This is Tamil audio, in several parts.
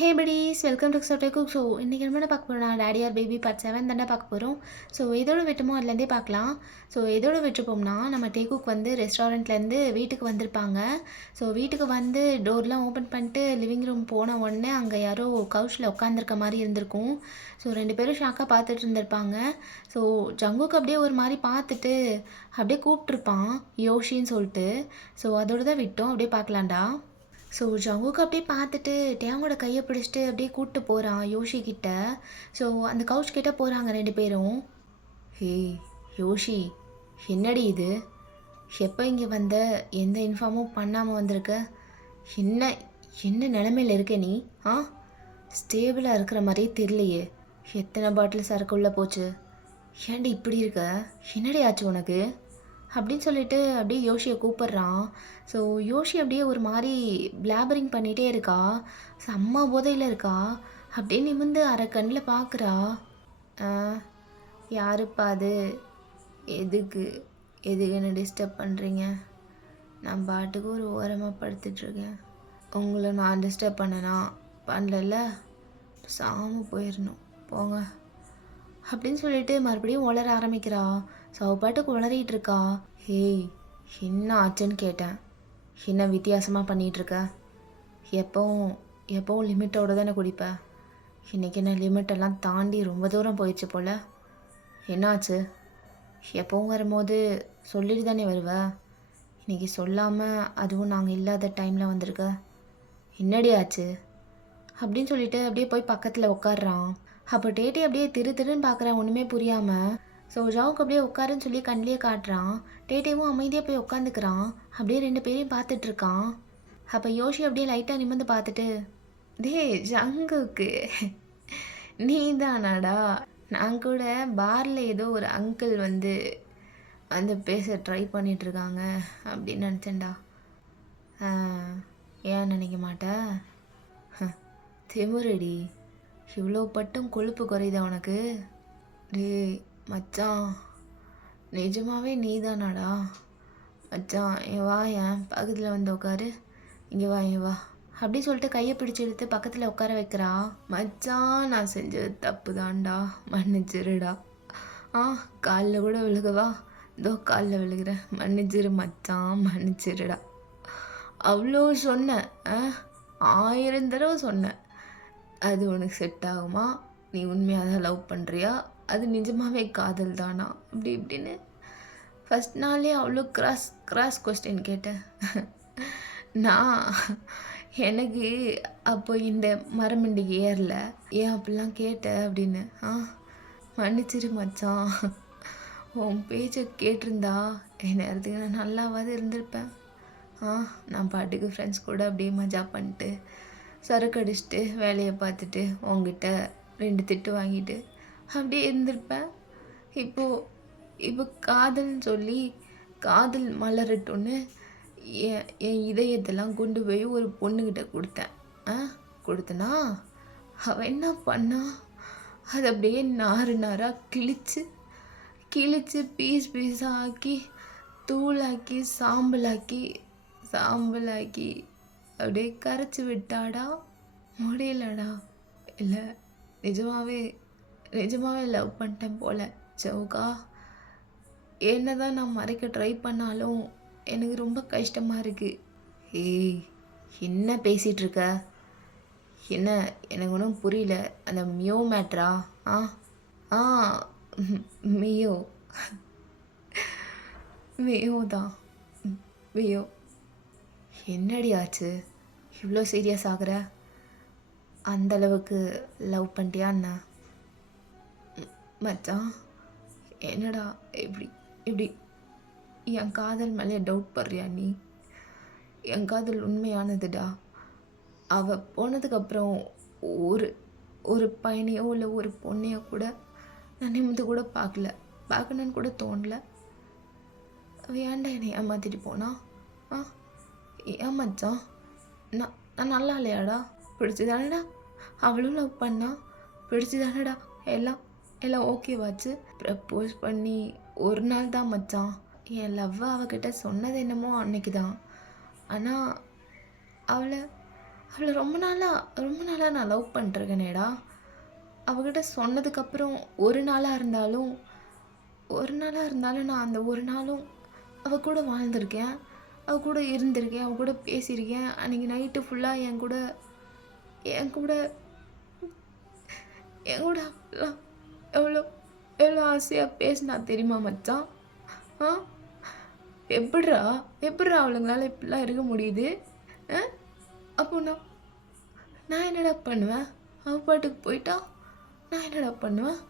ஹே buddies வெல்கம் டு சொட்டை குக். ஸோ இன்றைக்கி என்ன பார்க்க போகிறோம், டேடி ஆர் பேபி பார்ட் 7 தானே பார்க்க போகிறோம். ஸோ எதோட விட்டுமோ அதுலேருந்தே பார்க்கலாம். ஸோ எதோட விட்டுப்போம்னா, நம்ம டேகுக் வந்து ரெஸ்டாரண்ட்லேருந்து வீட்டுக்கு வந்திருப்பாங்க. ஸோ வீட்டுக்கு வந்து டோர்லாம் ஓப்பன் பண்ணிட்டு லிவிங் ரூம் போன உடனே அங்கே யாரோ கவுச்சில் உட்காந்துருக்க மாதிரி இருந்திருக்கும். ஸோ 2 பேரும் ஷாக்காக பார்த்துட்டு இருந்திருப்பாங்க. ஸோ ஜங்குக்கு அப்படியே ஒரு மாதிரி பார்த்துட்டு அப்படியே கூப்பிட்ருப்பான் யோஷின்னு சொல்லிட்டு. ஸோ அதோட தான் விட்டோம், அப்படியே பார்க்கலாம்டா. ஸோ ஜங்குக்கு அப்படியே பார்த்துட்டு டேங்கோட கையை பிடிச்சிட்டு அப்படியே கூப்பிட்டு போகிறான் யோஷி கிட்ட. ஸோ அந்த கவுச் கிட்ட போகிறாங்க 2 பேரும். ஹே யோஷி, என்னடி இது? எப்போ இங்கே வந்த? எந்த இன்ஃபார்மும் பண்ணாமல் வந்திருக்க? என்ன என்ன நிலமையில் இருக்க நீ? ஸ்டேபிளாக இருக்கிற மாதிரியே தெரியலையே. எத்தனை பாட்டில் சரக்கு உள்ளே போச்சு? ஏன்டி இப்படி இருக்க? என்னடி ஆச்சு உனக்கு? அப்படின்னு சொல்லிட்டு அப்படியே யோஷியை கூப்பிட்றான். ஸோ யோஷி அப்படியே ஒரு மாதிரி பிளாபரிங் பண்ணிகிட்டே இருக்கா. செம்ம போதையில் இருக்கா. அப்படியே நிமிந்து அரை கண்ணில் பார்க்குறா. யாருப்பா அது? எதுக்கு என்ன டிஸ்டர்ப் பண்ணுறீங்க? நான் பாட்டுக்கு ஒரு ஓரமாக படுத்துட்ருக்கேன். உங்களை நான் டிஸ்டர்ப் பண்ணனா? பண்ணல, சாம போயிடணும் போங்க அப்படின்னு சொல்லிட்டு மறுபடியும் உளர ஆரம்பிக்கிறா. ஸோ அவள் பாட்டுக்கு உளறிட்டு இருக்கா. ஹேய், என்ன ஆச்சுன்னு கேட்டேன். என்ன வித்தியாசமாக பண்ணிகிட்ருக்க? எப்போவும் லிமிட்டோடு தானே குடிப்ப. இன்றைக்கி என்ன லிமிட்டெல்லாம் தாண்டி ரொம்ப தூரம் போயிடுச்சு போல். என்னாச்சு? எப்போவும் வரும்போது சொல்லிட்டு தானே வருவ. இன்றைக்கி சொல்லாமல், அதுவும் நாங்கள் இல்லாத டைமில் வந்திருக்க. என்னடி ஆச்சு அப்படின்னு சொல்லிட்டு அப்படியே போய் பக்கத்தில் உட்காடுறான். அப்போ டேட்டி அப்படியே திருன்னு பார்க்குறான், ஒன்றுமே புரியாமல். ஸோ ஜாவுக்கு அப்படியே உட்காருன்னு சொல்லி கண்ணிலே காட்டுறான். டேட்டேவும் அமைதியாக போய் உட்காந்துக்கிறான். அப்படியே 2 பேரையும் பார்த்துட்ருக்கான். அப்போ யோஷி அப்படியே லைட்டாக நிமிர்ந்து பார்த்துட்டு, டே ஜங்குக்கு, நீ தானாடா? நான் கூட பாரில் ஏதோ ஒரு அங்கிள் வந்து பேச ட்ரை பண்ணிகிட்ருக்காங்க அப்படின்னு நினச்சேன்டா. ஏன் நினைக்க மாட்டேன்? திமுறடி, இவ்வளோ பட்டும் கொழுப்பு குறையுதா உனக்கு? டே மச்சான், நிஜமாவே நீ தானாடா? மச்சான் வா, ஏன் பக்கத்தில் வந்து உட்காரு. இங்கே வா அப்படி சொல்லிட்டு கையை பிடிச்சி எடுத்து பக்கத்தில் உட்கார வைக்கிறா. மச்சான், நான் செஞ்சது தப்பு தான்டா, மன்னிச்சிருடா. காலில் கூட விழுகவா? இதோ காலில் விழுகிறேன், மன்னிச்சிரு மச்சான், மன்னிச்சிருடா. அவ்வளோ சொன்னேன், 1000 தடவை சொன்னேன். அது உனக்கு செட் ஆகுமா? நீ உண்மையாக தான் லவ் பண்ணுறியா? அது நிஜமாகவே காதல் தானா? அப்படி இப்படின்னு ஃபஸ்ட் நாளே அவ்வளோ கிராஸ் கொஸ்டின் கேட்டேன். நான் எனக்கு அப்போ இந்த மரமண்டிக்கு ஏறல. ஏன் அப்படிலாம் கேட்ட அப்படின்னு. மன்னிச்சிரு மச்சான். உன் பேச்சை கேட்டிருந்தா நேரத்துக்கு நான் நல்லாவாது இருந்திருப்பேன். நான் பாட்டுக்கு ஃப்ரெண்ட்ஸ் கூட அப்படியே மஜா பண்ணிட்டு சரக்கு அடிச்சுட்டு வேலையை பார்த்துட்டு உங்ககிட்ட 2 திட்டு வாங்கிட்டு அப்படியே இருந்திருப்பேன். இப்போ காதல்னு சொல்லி காதல் மலரட்டுன்னு என் இதயத்தெல்லாம் கொண்டு போய் ஒரு பொண்ணுக்கிட்ட கொடுத்தனா அவள் என்ன பண்ணா? அதை அப்படியே நாராக கிழிச்சு பீஸாக ஆக்கி தூளாக்கி சாம்பலாக்கி அப்படியே கரைச்சி விட்டாடா. முடியலடா. இல்லை, நிஜமாவே லவ் பண்ணிட்டேன் போல சவுகா. என்ன தான் நான் மறைக்க ட்ரை பண்ணாலும் எனக்கு ரொம்ப கஷ்டமாக இருக்குது. ஏய், என்ன பேசிகிட்ருக்க? என்ன? எனக்கு ஒன்றும் புரியல. அந்த மியோ மேட்ரா? மியோ தான். மியோ என்னடி ஆச்சு? இவ்வளோ சீரியஸ் ஆகிற? அந்தளவுக்கு லவ் பண்ணிட்டியா என்ன? மச்சான், என்னடா இப்படி என் காதல் மேலே டவுட் படுறியா நீ? என் காதல் உண்மையானதுடா. அவள் போனதுக்கப்புறம் ஒரு பையனையோ இல்லை ஒரு பொண்ணையோ கூட நான் நிமிந்து கூட பார்க்கணுன்னு கூட தோணல. ஏன்டா என்னை ஏமாற்றிட்டு போனா? ஏன் மச்சான், நான் நல்லா இல்லையாடா? பிடிச்சிதானடா? அவளும் லவ் பண்ணா, பிடிச்சிதானடா? எல்லாம் ஓகேவாச்சு. ப்ரப்போஸ் பண்ணி ஒரு நாள் தான் மச்சான். என் லவ்வை அவகிட்ட சொன்னது என்னமோ அன்னைக்கு தான். ஆனால் அவளை ரொம்ப நாளாக நான் லவ் பண்ணிட்டுருக்கேனேடா. அவகிட்ட சொன்னதுக்கப்புறம் ஒரு நாளாக இருந்தாலும் நான் அந்த ஒரு நாளும் அவள் கூட வாழ்ந்திருக்கேன், அவள் கூட இருந்திருக்கேன், அவள் கூட பேசியிருக்கேன். அன்றைக்கி நைட்டு ஃபுல்லாக என் கூட என் கூட அவளாம் எவ்வளோ எவ்வளோ ஆசையாக பேசினா தெரியுமா மச்சான்? ஆ எப்படிரா எப்படிரா அவளுங்களால இப்படிலாம் இருக்க முடியுது? ஆ அப்போ நான் என்னடா பண்ணுவேன்? அவள் பாட்டுக்கு போயிட்டா நான் என்னடா பண்ணுவேன்?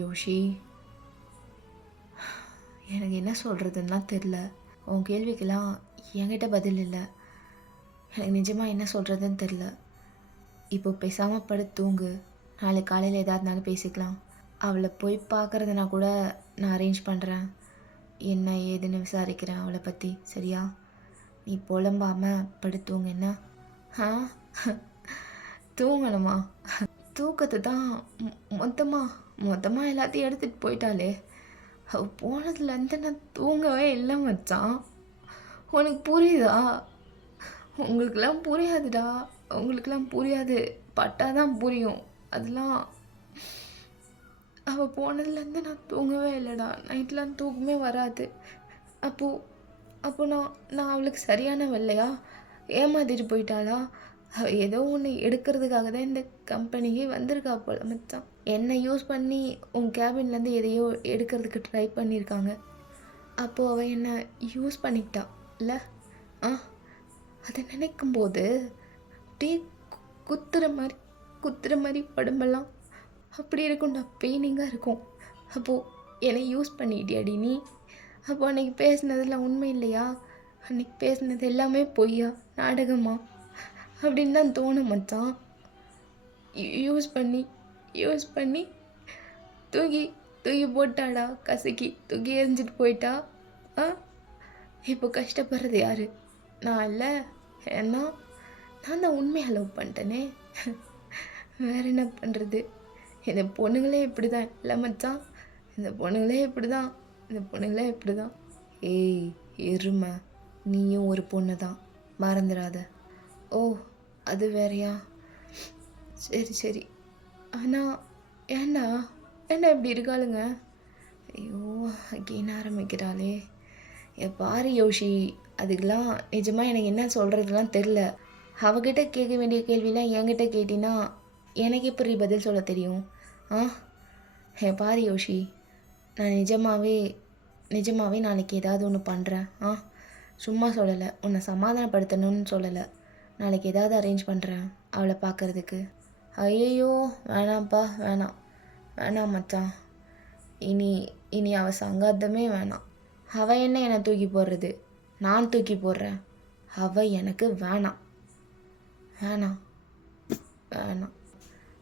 யோஷி, எனக்கு என்ன சொல்கிறதுன்னா தெரில. உன் கேள்விக்கெல்லாம் என்கிட்ட பதில் இல்லை. எனக்கு நிஜமாக என்ன சொல்கிறதுன்னு தெரில. இப்போ பேசாமல் படுத்து தூங்கு. நாளைக்கு காலையில் எதாக இருந்தாலும் பேசிக்கலாம். அவளை போய் பார்க்குறதுனா கூட நான் அரேஞ்ச் பண்ணுறேன். என்ன ஏதுன்னு விசாரிக்கிறேன் அவளை பற்றி, சரியா? நீ புலம்பாமல் படுத்து தூங்கு என்ன? ஆ தூங்கணுமா? தூக்கத்தை தான் மொத்தமாக எல்லாத்தையும் எடுத்துகிட்டு போயிட்டாலே. அவள் போனதுலேருந்து நான் தூங்கவே இல்லை மச்சான். உனக்கு புரியுதா? உங்களுக்கெல்லாம் புரியாதுடா. உங்களுக்கெல்லாம் புரியாது, பட்டாதான் புரியும். அதெல்லாம் அவள் போனதுலேருந்து நான் தூங்கவே இல்லைடா. நைட்லாம் தூக்கமே வராது. அப்போது நான் அவளுக்கு சரியானவ இல்லையா? ஏமாத்திட்டு போயிட்டாளா? அவள் ஏதோ ஒன்று எடுக்கிறதுக்காக தான் இந்த கம்பெனிக்கு வந்திருக்கா போல மச்சான். என்னை யூஸ் பண்ணி உன் கேபின்லேருந்து எதையோ எடுக்கிறதுக்கு ட்ரை பண்ணியிருக்காங்க. அப்போது அவள் என்னை யூஸ் பண்ணிக்கிட்டா இல்லை? அதை நினைக்கும்போது அப்படியே குத்துற மாதிரி உடம்பெல்லாம் அப்படி இருக்கும்டா, பெயினிங்காக இருக்கும். அப்போது என்னை யூஸ் பண்ணிட்டியாடி நீ? அப்போ அன்றைக்கி பேசினதெல்லாம் உண்மை இல்லையா? அன்றைக்கி பேசினது எல்லாமே பொய்யா, நாடகமா அப்படின்னு தான் தோணும் மச்சான். யூஸ் பண்ணி தூக்கி போட்டாடா, கசக்கி தூக்கி எறிஞ்சிட்டு போயிட்டா. இப்போ கஷ்டப்படுறது யார்? நான் இல்லை. ஏன்னா நான் தான் உண்மையாக லவ் பண்ணிட்டேனே. வேறு என்ன பண்ணுறது? இந்த பொண்ணுங்களே இப்படி தான் இல்லை மச்சான். இந்த பொண்ணுங்களே இப்படி தான். ஏய் எருமை, நீயும் ஒரு பொண்ணு தான், மறந்துடாத. ஓ அது வேறையா? சரி. ஆனால் ஏண்டா இப்படி இருக்காளுங்க? ஐயோ அகெயின் ஆரம்பிக்கிறாளே. பாரு யோஷி, அதுக்கெல்லாம் நிஜமாக எனக்கு என்ன சொல்கிறதுலாம் தெரில. அவகிட்ட கேட்க வேண்டிய கேள்விலாம் என்கிட்ட கேட்டினா எனக்கு எப்படி பதில் சொல்ல தெரியும்? பாரு யோஷி, நான் நிஜமாவே நாளைக்கு ஏதாவது ஒன்று பண்ணுறேன். சும்மா சொல்லலை, உன்னை சமாதானப்படுத்தணும்னு சொல்லலை. நாளைக்கு ஏதாவது அரேஞ்ச் பண்ணுறேன் அவளை பார்க்குறதுக்கு. ஐயையோ வேணாம்ப்பா, வேணாம் மச்சான். இனி அவள் சங்காத்தமே வேணாம். அவள் என்னை தூக்கி போடுறது? நான் தூக்கி போடுறேன். அவள் எனக்கு வேணாம்.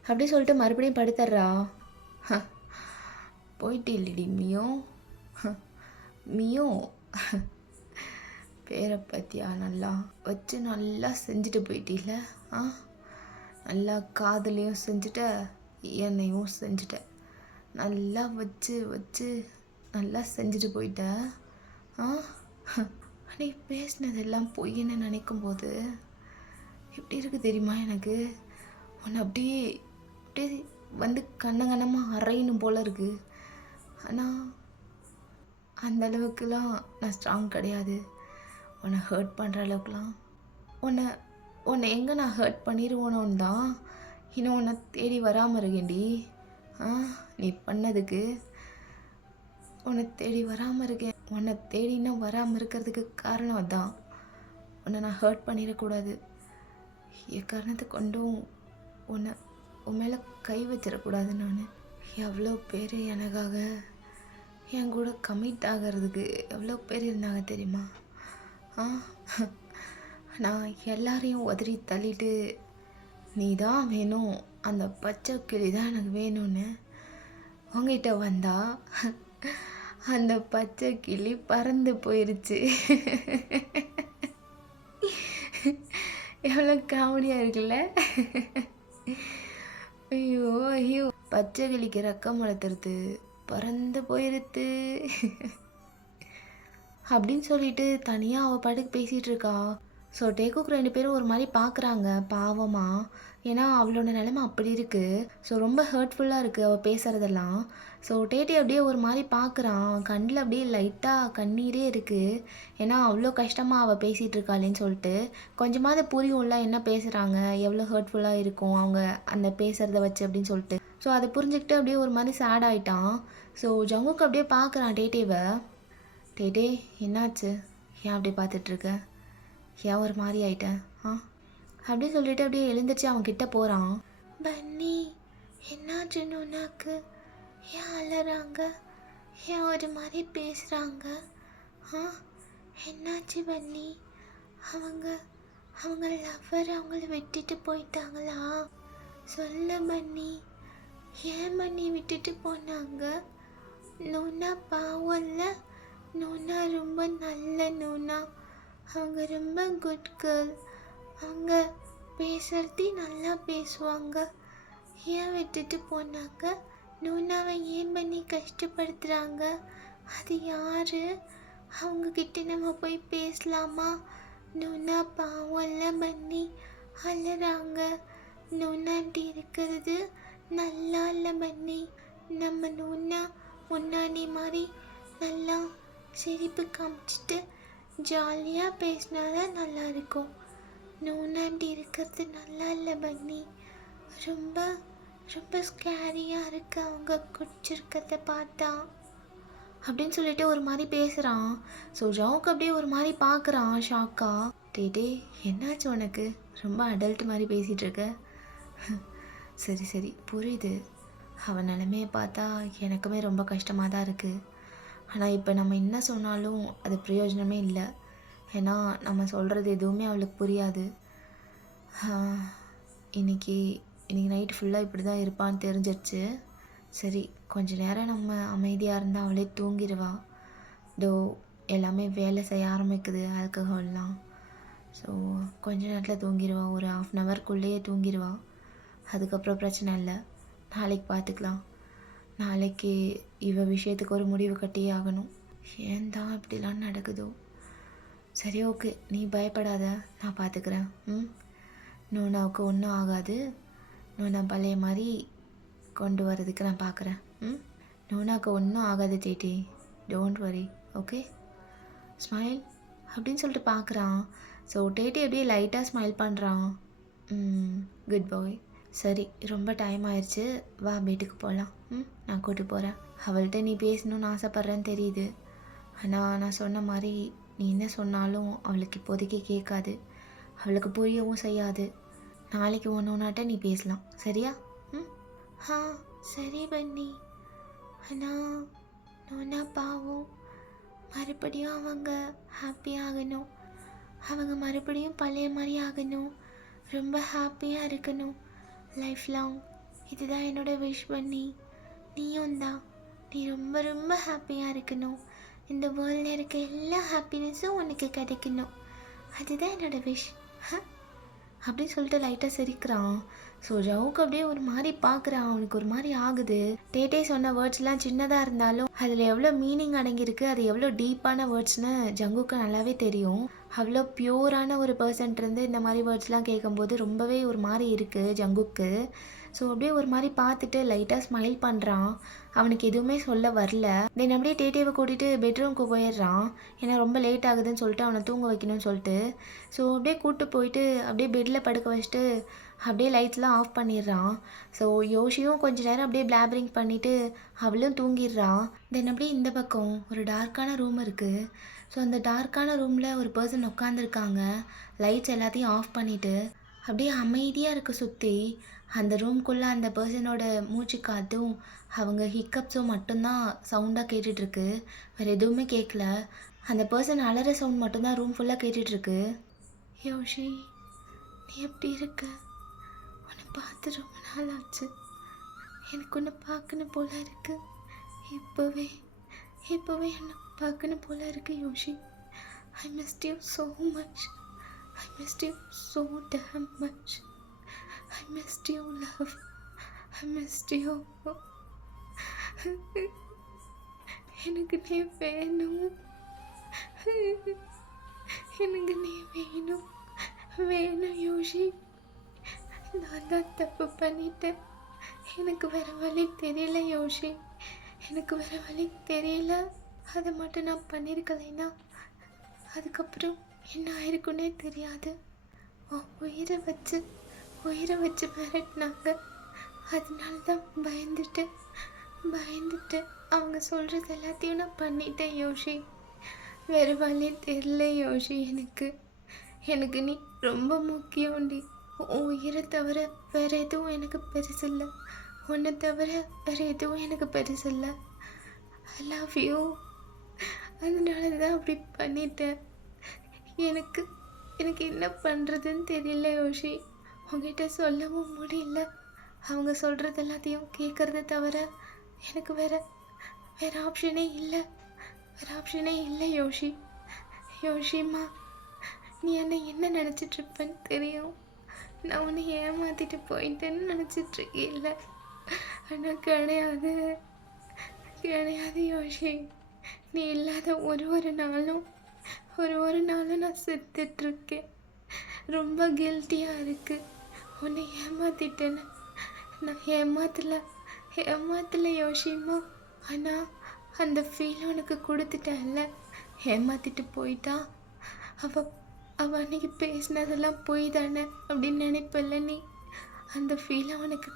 அப்படி சொல்லிட்டு மறுபடியும் படுத்துட்றா. போயிட்டு இல்லடி மியோ பேரை பற்றியா? நல்லா செஞ்சுட்டு போயிட்டில்ல. நல்லா காதலையும் செஞ்சுட்ட, என்னையும் செஞ்சுட்ட. நல்லா வச்சு நல்லா செஞ்சுட்டு போயிட்ட. அன்னைக்கு பேசினதெல்லாம் பொய்ன்னு நினைக்கும்போது எப்படி இருக்குது தெரியுமா எனக்கு? உன்னை அப்படியே வந்து கண்ணமாக அரையணும் போல் இருக்குது. ஆனால் அந்த அளவுக்குலாம் நான் ஸ்ட்ராங் கிடையாது. உன்னை ஹர்ட் பண்ணுற அளவுக்குலாம் உன்னை எங்கே நான் ஹர்ட் பண்ணிடுவோன்னு தான் இன்னும் உன்னை தேடி வராமல் இருக்கேன்டி. நீ பண்ணதுக்கு உன்னை தேடி வராமல் இருக்கேன். உன்னை தேடி இன்னும் வராமல் இருக்கிறதுக்கு காரணம் அதான். உன்னை நான் ஹர்ட் பண்ணிடக்கூடாது. எக்காரணத்தை கொண்டும் உன் மேலே கை வச்சிடக்கூடாது. நான் எவ்வளோ பேர் எனக்காக என் கூட கமிட் ஆகிறதுக்கு எவ்வளோ பேர் இருந்தாங்க தெரியுமா? நான் எல்லாரையும் உதறி தள்ளிட்டு நீ தான் வேணும், அந்த பச்சை கிளி தான் எனக்கு வேணும்னு உங்ககிட்ட வந்தா அந்த பச்சை கிளி பறந்து போயிருச்சு. எவ்வளோ காமெடியாக இருக்குல்ல? ஐயோ பச்சை கிளிக்கு ரெக்கம் வளர்த்துருது, பறந்து போயிருது அப்படின்னு சொல்லிட்டு தனியாக அவள் பாட்டுக்கு பேசிகிட்டு இருக்கா. ஸோ டேக்குக்கு 2 பேரும் ஒரு மாரி பார்க்குறாங்க பாவமா. ஏன்னா அவளோட நிலைமை அப்படி இருக்கு. ஸோ ரொம்ப ஹர்ட்ஃபுல்லா இருக்கு அவ பேசுறதெல்லாம். ஸோ டேடி அப்படியே ஒரு மாரி பார்க்குறான். அவன் கண்ல அப்படியே லைட்டா கண்ணீரே இருக்கு. ஏன்னா அவ்ளோ கஷ்டமா அவ பேசிட்டு இருக்காளேன்னு சொல்லிட்டு. கொஞ்சமாவது புரியும்ல என்ன பேசுறாங்க, எவ்வளோ ஹர்ட்ஃபுல்லா இருக்கும் அவங்க அந்த பேசுறத வச்சு அப்படின்னு சொல்லிட்டு. ஸோ அத புரிஞ்சுக்கிட்டு அப்படியே ஒரு மாரி சேட் ஆயிட்டான். ஸோ ஜங்குக் அப்படியே பார்க்குறான் டேட்டேவ. "டேடே என்னாச்சு? ஏன் அப்படி பார்த்துட்ருக்க? ஏன் ஒரு மாரி ஆயிட்ட? ஆ?" அப்படின்னு சொல்லிட்டு அப்படியே எழுந்திரிச்சு அவன் கிட்ட போகிறான். "பன்னி என்னாச்சுன்னு உனக்கு? ஏன் அழறாங்க? ஏன் ஒரு மாதிரி பேசுகிறாங்க? ஆ என்னாச்சு பன்னி? அவங்க அவங்க லவ்வர் அவங்கள விட்டுட்டு போயிட்டாங்களா? சொல்லு பன்னி. ஏன் பன்னி விட்டுட்டு போனாங்க? நோனா பாவம்ல. நோனா ரொம்ப நல்ல நோனா. அவங்க ரொம்ப குட் கேர்ள். அவங்க பேசுறதே நல்லா பேசுவாங்க. ஏன் விட்டுட்டு போனாங்க? நோனாவை ஏன் பண்ணி கஷ்டப்படுத்துகிறாங்க? அது யாரு? அவங்கக்கிட்ட நம்ம போய் பேசலாமா? நோனா பாவம்ல பண்ணி அழறாங்க. நோனா இப்படி இருக்கிறது நல்லா இல்லை பண்ணி. நம்ம நோனா முன்னாடி மாதிரி நல்லா சிரிப்பு காமிச்சிட்டு ஜாலியாக பேசினாதான் நல்லா இருக்கும். நோனா இப்படி இருக்கிறது நல்லா இல்லை பன்னி. ரொம்ப ரொம்ப ஸ்கேரியாக இருக்கு அவங்க குடிச்சிருக்கிறத பார்த்தா அப்படின்னு சொல்லிட்டு ஒரு மாதிரி பேசுகிறான். ஸோ ஜவுக்கு அப்படியே ஒரு மாதிரி பார்க்குறான் ஷாக்கா. டே என்னாச்சு உனக்கு? ரொம்ப அடல்ட் மாதிரி பேசிகிட்டு இருக்க. சரி சரி புரியுது. அவன் நிலைமையை பார்த்தா எனக்குமே ரொம்ப கஷ்டமாக தான் இருக்குது. ஆனால் இப்போ நம்ம என்ன சொன்னாலும் அது பிரயோஜனமே இல்லை. ஏன்னா நம்ம சொல்கிறது எதுவுமே அவளுக்கு புரியாது. இன்னைக்கு நைட்டு ஃபுல்லாக இப்படி தான் இருப்பான்னு தெரிஞ்சிருச்சு. சரி கொஞ்ச நேரம் நம்ம அமைதியாக இருந்தால் அவளே தூங்கிடுவா. இதோ எல்லாமே வேலை செய்ய ஆரம்பிக்குது ஆல்கஹால்லாம். ஸோ கொஞ்ச நேரத்தில் தூங்கிடுவா. ஒரு 1/2 ஹவர்க்குள்ளேயே தூங்கிடுவா. அதுக்கப்புறம் பிரச்சனை இல்லை. நாளைக்கு பார்த்துக்கலாம். நாளைக்கு இவ விஷயத்துக்கு ஒரு முடிவு கட்டியே ஆகணும். ஏன் தான் இப்படிலாம் நடக்குதோ. சரி ஓகே, நீ பயப்படாத, நான் பார்த்துக்கிறேன். நோனாவுக்கு ஒன்றும் ஆகாது. நோனா பழைய மாதிரி கொண்டு வரதுக்கு நான் பார்க்குறேன். நோனாவுக்கு ஒன்றும் ஆகாது daddy. Don't worry. Okay smile அப்படின்னு சொல்லிட்டு பார்க்குறான். ஸோ டேட்டி அப்படியே லைட்டாக ஸ்மைல் பண்ணுறான். Good boy. சரி ரொம்ப டைம் ஆயிடுச்சு, வா வீட்டுக்கு போகலாம். நான் கூட்டி போகிறேன். அவள்கிட்ட நீ பேசணும்னு ஆசைப்பட்றேன்னு தெரியுது. ஆனால் நான் சொன்ன மாதிரி நீ என்ன சொன்னாலும் அவளுக்கு இப்போதைக்கு கேட்காது. அவளுக்கு புரியவும் செய்யாது. நாளைக்கு ஒன்றுனாட்ட நீ பேசலாம், சரியா? ஆ சரி பன்னி. ஆனால் நோனா பாவம், மறுபடியும் அவங்க ஹாப்பி ஆகணும். அவங்க மறுபடியும் பழைய மாதிரி ஆகணும். ரொம்ப ஹாப்பியாக இருக்கணும் லைஃப் லாங். இதுதான் என்னோட விஷ் பண்ணி. நீயும் தான். நீ ரொம்ப ரொம்ப ஹாப்பியாக இருக்கணும். இந்த வேர்ல்டில் இருக்க எல்லா ஹாப்பினஸும் உனக்கு கிடைக்கணும். அதுதான் என்னோட விஷ். அப்படின்னு சொல்லிட்டு லைட்டாக சிரிக்கிறான். ஸோ ஜவுக்கு அப்படியே ஒரு மாதிரி பார்க்குறான். அவனுக்கு ஒரு மாதிரி ஆகுது. டேட்டே சொன்ன வேர்ட்ஸ்லாம் சின்னதாக இருந்தாலும் அதில் எவ்வளோ மீனிங் அடங்கியிருக்கு, அது எவ்வளோ டீப்பான வேர்ட்ஸ்னு ஜங்குக்கு நல்லாவே தெரியும். அவ்வளோ பியூரான ஒரு பர்சன்ட்ருந்து இந்த மாதிரி வேர்ட்ஸ்லாம் கேட்கும்போது ரொம்பவே ஒரு மாதிரி இருக்குது ஜங்குக்கு. ஸோ அப்படியே ஒரு மாதிரி பார்த்துட்டு லைட்டாக ஸ்மைல் பண்ணுறான். அவனுக்கு எதுவுமே சொல்ல வரல. தென் அப்படியே டேட்டேவை கூட்டிகிட்டு பெட்ரூம்க்கு போயிடுறான். ஏன்னா ரொம்ப லேட் ஆகுதுன்னு சொல்லிட்டு அவனை தூங்க வைக்கணும்னு சொல்லிட்டு. ஸோ அப்படியே கூப்பிட்டு போயிட்டு அப்படியே பெட்டில் படுக்க வச்சுட்டு அப்படியே லைட்ஸ்லாம் ஆஃப் பண்ணிடுறான். ஸோ யோஷியும் கொஞ்ச நேரம் அப்படியே பிளாபரிங் பண்ணிவிட்டு அவளும் தூங்கிடுறான். தென் அப்படியே இந்த பக்கம் ஒரு டார்க்கான ரூம் இருக்குது. ஸோ அந்த டார்க்கான ரூமில் ஒரு பர்சன் உட்காந்துருக்காங்க. லைட்ஸ் எல்லாத்தையும் ஆஃப் பண்ணிவிட்டு அப்படியே அமைதியாக இருக்க சுற்றி. அந்த ரூம்குள்ளே அந்த பர்சனோட மூச்சு காற்றும் அவங்க ஹிக்கப்ஸும் மட்டும்தான் சவுண்டாக கேட்டுட்ருக்கு. வேறு எதுவுமே கேட்கல. அந்த பர்சன் அலற சவுண்ட் மட்டும்தான் ரூம் ஃபுல்லாக கேட்டுட்ருக்கு. யோஷி நீ எப்படி இருக்க? உன்னை பார்த்து ரொம்ப நாள் ஆச்சு. எனக்கு உன்னை பார்க்கணும் போல இருக்கு. இப்போவே என்னை பார்க்கணும் போல இருக்கு Yoshi. I missed you so much. I missed you so damn much. I missed you, love. I missed you. எனக்கு நீ வேணும். எனக்கு நீ வேணும். வேணாம் யோஷி, நான் தான் தப்பு பண்ணிட்டேன். எனக்கு வேற வழி தெரியல யோஷி, எனக்கு வேற வழி தெரியல. அதை மட்டும் நான் பண்ணியிருக்கலைன்னா அதுக்கப்புறம் என்ன ஆயிருக்குன்னே தெரியாது. உன் உயிரை வச்சு மிரட்டினாங்க. அதனால தான் பயந்துட்டு அவங்க சொல்கிறது எல்லாத்தையும் நான் பண்ணிட்டேன் யோஷி. வேறு வழி தெரியல யோஷி. எனக்கு நீ ரொம்ப முக்கியம்டி. உன் உயிரை தவிர வேறு எதுவும் எனக்கு பெருசில்லை. உன்னை தவிர வேறு எதுவும் எனக்கு பெருசில்லை. I love you. அதனால தான் அப்படி பண்ணிட்டேன். எனக்கு எனக்கு என்ன பண்ணுறதுன்னு தெரியல யோஷி. உங்ககிட்ட சொல்லவும் முடியல. அவங்க சொல்கிறது எல்லாத்தையும் கேட்குறத தவிர எனக்கு வேறு ஆப்ஷனே இல்லை யோஷி. யோஷிம்மா, நீ என்ன நினச்சிட்ருப்பேன்னு தெரியும். நான் உன்னை ஏமாற்றிட்டு போயிட்டேன்னு நினச்சிட்ருக்கேன்ல. ஆனால் கிடையாது யோஷி. நீ இல்லாத ஒரு நாளும் நான் செத்துட்ருக்கேன். ரொம்ப கில்ட்டியாக இருக்குது. உன்னை ஏமாற்றிட்டேன்னு. நான் ஏமாத்தல யோஷிம்மா. ஆனால் அந்த ஃபீல் உனக்கு கொடுத்துட்டேன்ல. ஏமாற்றிட்டு போயிட்டா அவள் அன்னைக்கு பேசினதெல்லாம் போய் தானே அப்படின்னு நினைப்பல்ல நீ. அந்த ஃபீலை உனக்கு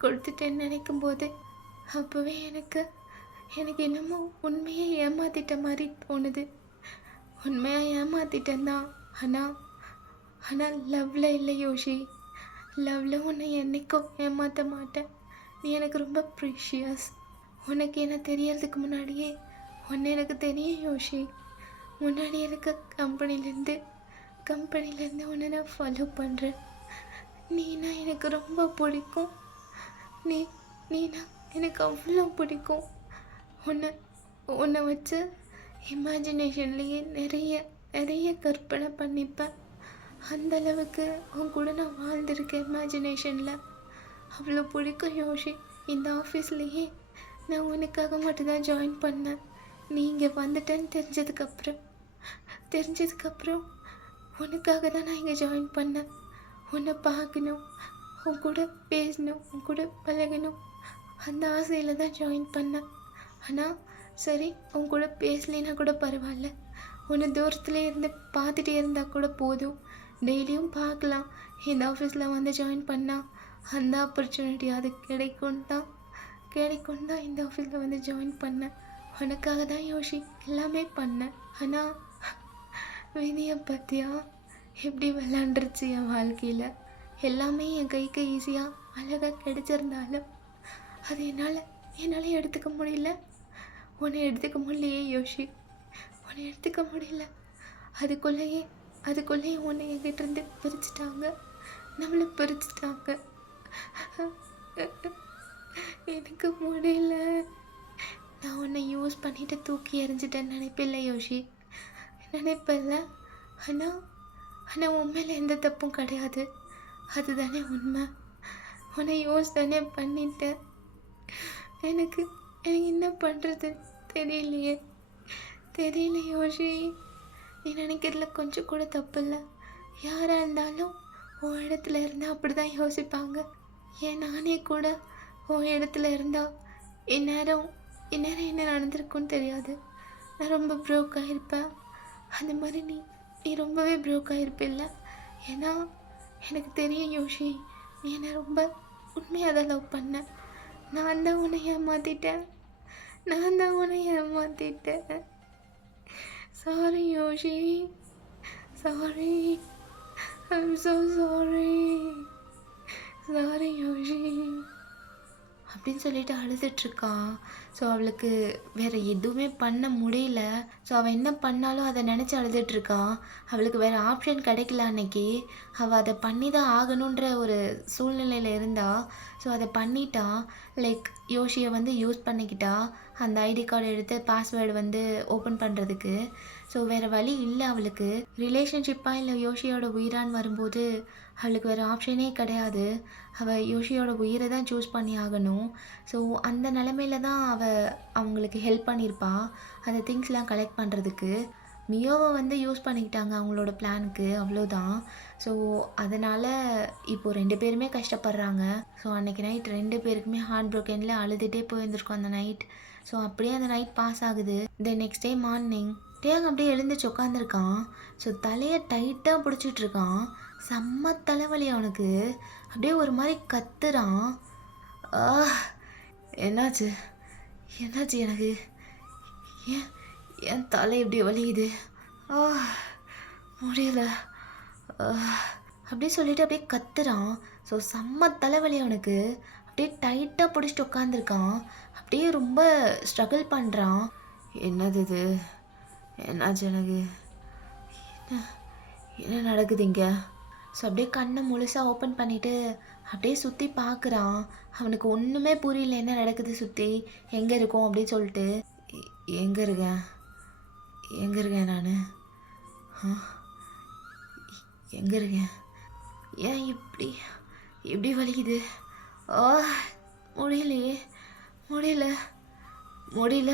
கொடுத்துட்டேன்னு நினைக்கும் போது அப்போவே எனக்கு என்னமோ உண்மையை ஏமாற்றிட்ட மாதிரி தோணுது. உண்மையாக ஏமாற்றிட்டேன் தான். ஆனால் லவ்வில் இல்லை யோஷி. லவ்வில் உன்னை என்றைக்கும் ஏமாற்ற மாட்டேன். நீ எனக்கு ரொம்ப ப்ரீஷியஸ். உனக்கு என்ன தெரியறதுக்கு முன்னாடியே உன்னை எனக்கு தெரியும் யோஷி. முன்னாடி இருக்க கம்பெனிலேருந்து உன்னை நான் ஃபாலோ பண்ணுறேன். நீனா எனக்கு ரொம்ப பிடிக்கும். நீனா எனக்கு அவ்வளோ பிடிக்கும். உன்னை வச்சு இமேஜினேஷன்லேயே நிறைய கற்பனை பண்ணிப்பேன். அந்தளவுக்கு உன் கூட நான் வாழ்ந்திருக்கேன் இமேஜினேஷனில். அவ்வளோ பிடிக்கும் யோஷி. இந்த ஆஃபீஸ்லேயே நான் உனக்காக மட்டும்தான் ஜாயின் பண்ணேன். நீ இங்கே வந்துட்டேன்னு தெரிஞ்சதுக்கப்புறம் உனக்காக தான் நான் இங்கே ஜாயின் பண்ணேன். உன்னை பார்க்கணும், உன் கூட பேசணும், உன் கூட பழகணும், அந்த ஆசையில் தான் ஜாயின் பண்ணேன். ஆனால் சரி, உன் கூட பேசலைன்னா கூட பரவாயில்ல. உன்னை தூரத்தில் இருந்து பார்த்துட்டே இருந்தால் கூட போதும். டெய்லியும் பார்க்கலாம். இந்த ஆஃபீஸில் வந்து ஜாயின் பண்ணால் அந்த ஆப்பர்ச்சுனிட்டி அது கிடைக்கும் தான் இந்த ஆஃபீஸில் வந்து ஜாயின் பண்ணேன். உனக்காக தான் யோஷி எல்லாமே பண்ணேன். ஆனால் விதியை பற்றியா எப்படி விளாண்டுருச்சு என் வாழ்க்கையில். எல்லாமே என் கைக்கு ஈஸியாக அழகாக கிடைச்சிருந்தாலும் அது என்னால் எடுத்துக்க முடியல. உன்னை எடுத்துக்க முடியலையே யோஷி. உன்னை எடுத்துக்க முடியல. அதுக்குள்ளேயே உன்னை என்கிட்டேருந்து பிரிச்சுட்டாங்க. நம்மளை பிரிச்சுட்டாங்க. எனக்கு முடியல. நான் உன்னை யூஸ் பண்ணிவிட்டு தூக்கி எறிஞ்சிட்டேன்னு நினைப்பில்ல யோஷி. நினைப்பில்ல. ஆனால் உன் மேலே எந்த தப்பும் கிடையாது. அதுதானே உண்மை. உன்னை யூஸ் தானே பண்ணிட்டேன். எனக்கு என்ன பண்ணுறது தெரியல யோஷி. நீ நினைக்கிறதுல கொஞ்சம் கூட தப்பு இல்லை. யாராக இருந்தாலும் உன் இடத்துல இருந்தால் அப்படி தான் யோசிப்பாங்க. ஏன் நானே கூட உன் இடத்துல இருந்தால் இந்நேரம் என்ன நடந்திருக்குன்னு தெரியாது. நான் ரொம்ப ப்ரோக் ஆகிருப்பேன். அந்த மாதிரி நீ ரொம்பவே ப்ரோக் ஆகிருப்பில்ல. ஏன்னா எனக்கு தெரியும் யோஷி, நீ என்னை ரொம்ப உண்மையாக தான் லவ் பண்ண. நான் தான் உன்னை ஏமாற்றிட்டேன். Sorry Yoshi, sorry. I'm so sorry Yoshi அப்படின்னு சொல்லிட்டு அழுதுட்ருக்கா. ஸோ அவளுக்கு வேறு எதுவுமே பண்ண முடியல. ஸோ அவள் என்ன பண்ணாலும் அதை நினச்சி அழுதுட்ருக்கா. அவளுக்கு வேறு ஆப்ஷன் கிடைக்கல. அன்னைக்கு அவள் அதை பண்ணி தான் ஆகணுன்ற ஒரு சூழ்நிலையில் இருந்தா. ஸோ அதை பண்ணிட்டா. லைக் யோஷியை வந்து யூஸ் பண்ணிக்கிட்டா. அந்த ஐடி கார்டு எடுத்து பாஸ்வேர்டு வந்து ஓப்பன் பண்ணுறதுக்கு. ஸோ வேறு வழி இல்லை அவளுக்கு. ரிலேஷன்ஷிப்பாக இல்லை யோஷியோட உயிரான்னு வரும்போது அவளுக்கு வேறு ஆப்ஷனே கிடையாது. அவள் யோஷியோட உயிரை தான் சூஸ் பண்ணி ஆகணும். ஸோ அந்த நிலமையில தான் அவங்களுக்கு ஹெல்ப் பண்ணியிருப்பா அந்த திங்ஸ்லாம் கலெக்ட் பண்ணுறதுக்கு. மியோவை வந்து யூஸ் பண்ணிக்கிட்டாங்க அவங்களோட பிளானுக்கு அவ்வளோதான். ஸோ அதனால் இப்போது 2 பேருமே கஷ்டப்படுறாங்க. ஸோ அன்றைக்கி நைட் 2 பேருக்குமே ஹார்ட் ப்ரோக்கனில் அழுதுகிட்டே போயிருந்திருக்கோம் அந்த நைட். ஸோ அப்படியே அந்த நைட் பாஸ் ஆகுது. தென் நெக்ஸ்ட் டே மார்னிங் டேங் அப்படியே எழுந்திரிச்சு உட்காந்துருக்கான். ஸோ தலையை டைட்டாக பிடிச்சிட்டு இருக்கான். செம்ம தலைவலி அவனுக்கு. அப்படியே ஒரு மாதிரி கத்துறான். ஆ என்னாச்சு என்னாச்சு எனக்கு? ஏன் என் தலை இப்படி வலிக்குது? ஆ முடியல. அப்படியே சொல்லிட்டு அப்படியே கத்துறான். ஸோ செம்ம தலைவலி அவனுக்கு. அப்படியே டைட்டாக பிடிச்சிட்டு உட்காந்துருக்கான். அப்படியே ரொம்ப ஸ்ட்ரகிள் பண்ணுறான். என்னது இது? என்னாச்சு எனக்கு? என்ன என்ன நடக்குது இங்கே? ஸோ அப்படியே கண்ணை முழுசாக ஓப்பன் பண்ணிவிட்டு அப்படியே சுற்றி பார்க்குறான். அவனுக்கு ஒன்றுமே புரியல என்ன நடக்குது, சுற்றி எங்கே இருக்கோம் அப்படின்னு சொல்லிட்டு. எங்கே இருக்கேன் எங்கே இருக்கேன் நான்? எங்கே இருக்கேன்? ஏன் இப்படி இப்படி வலிக்குது? ஆ முடியலையே, முடியல முடியல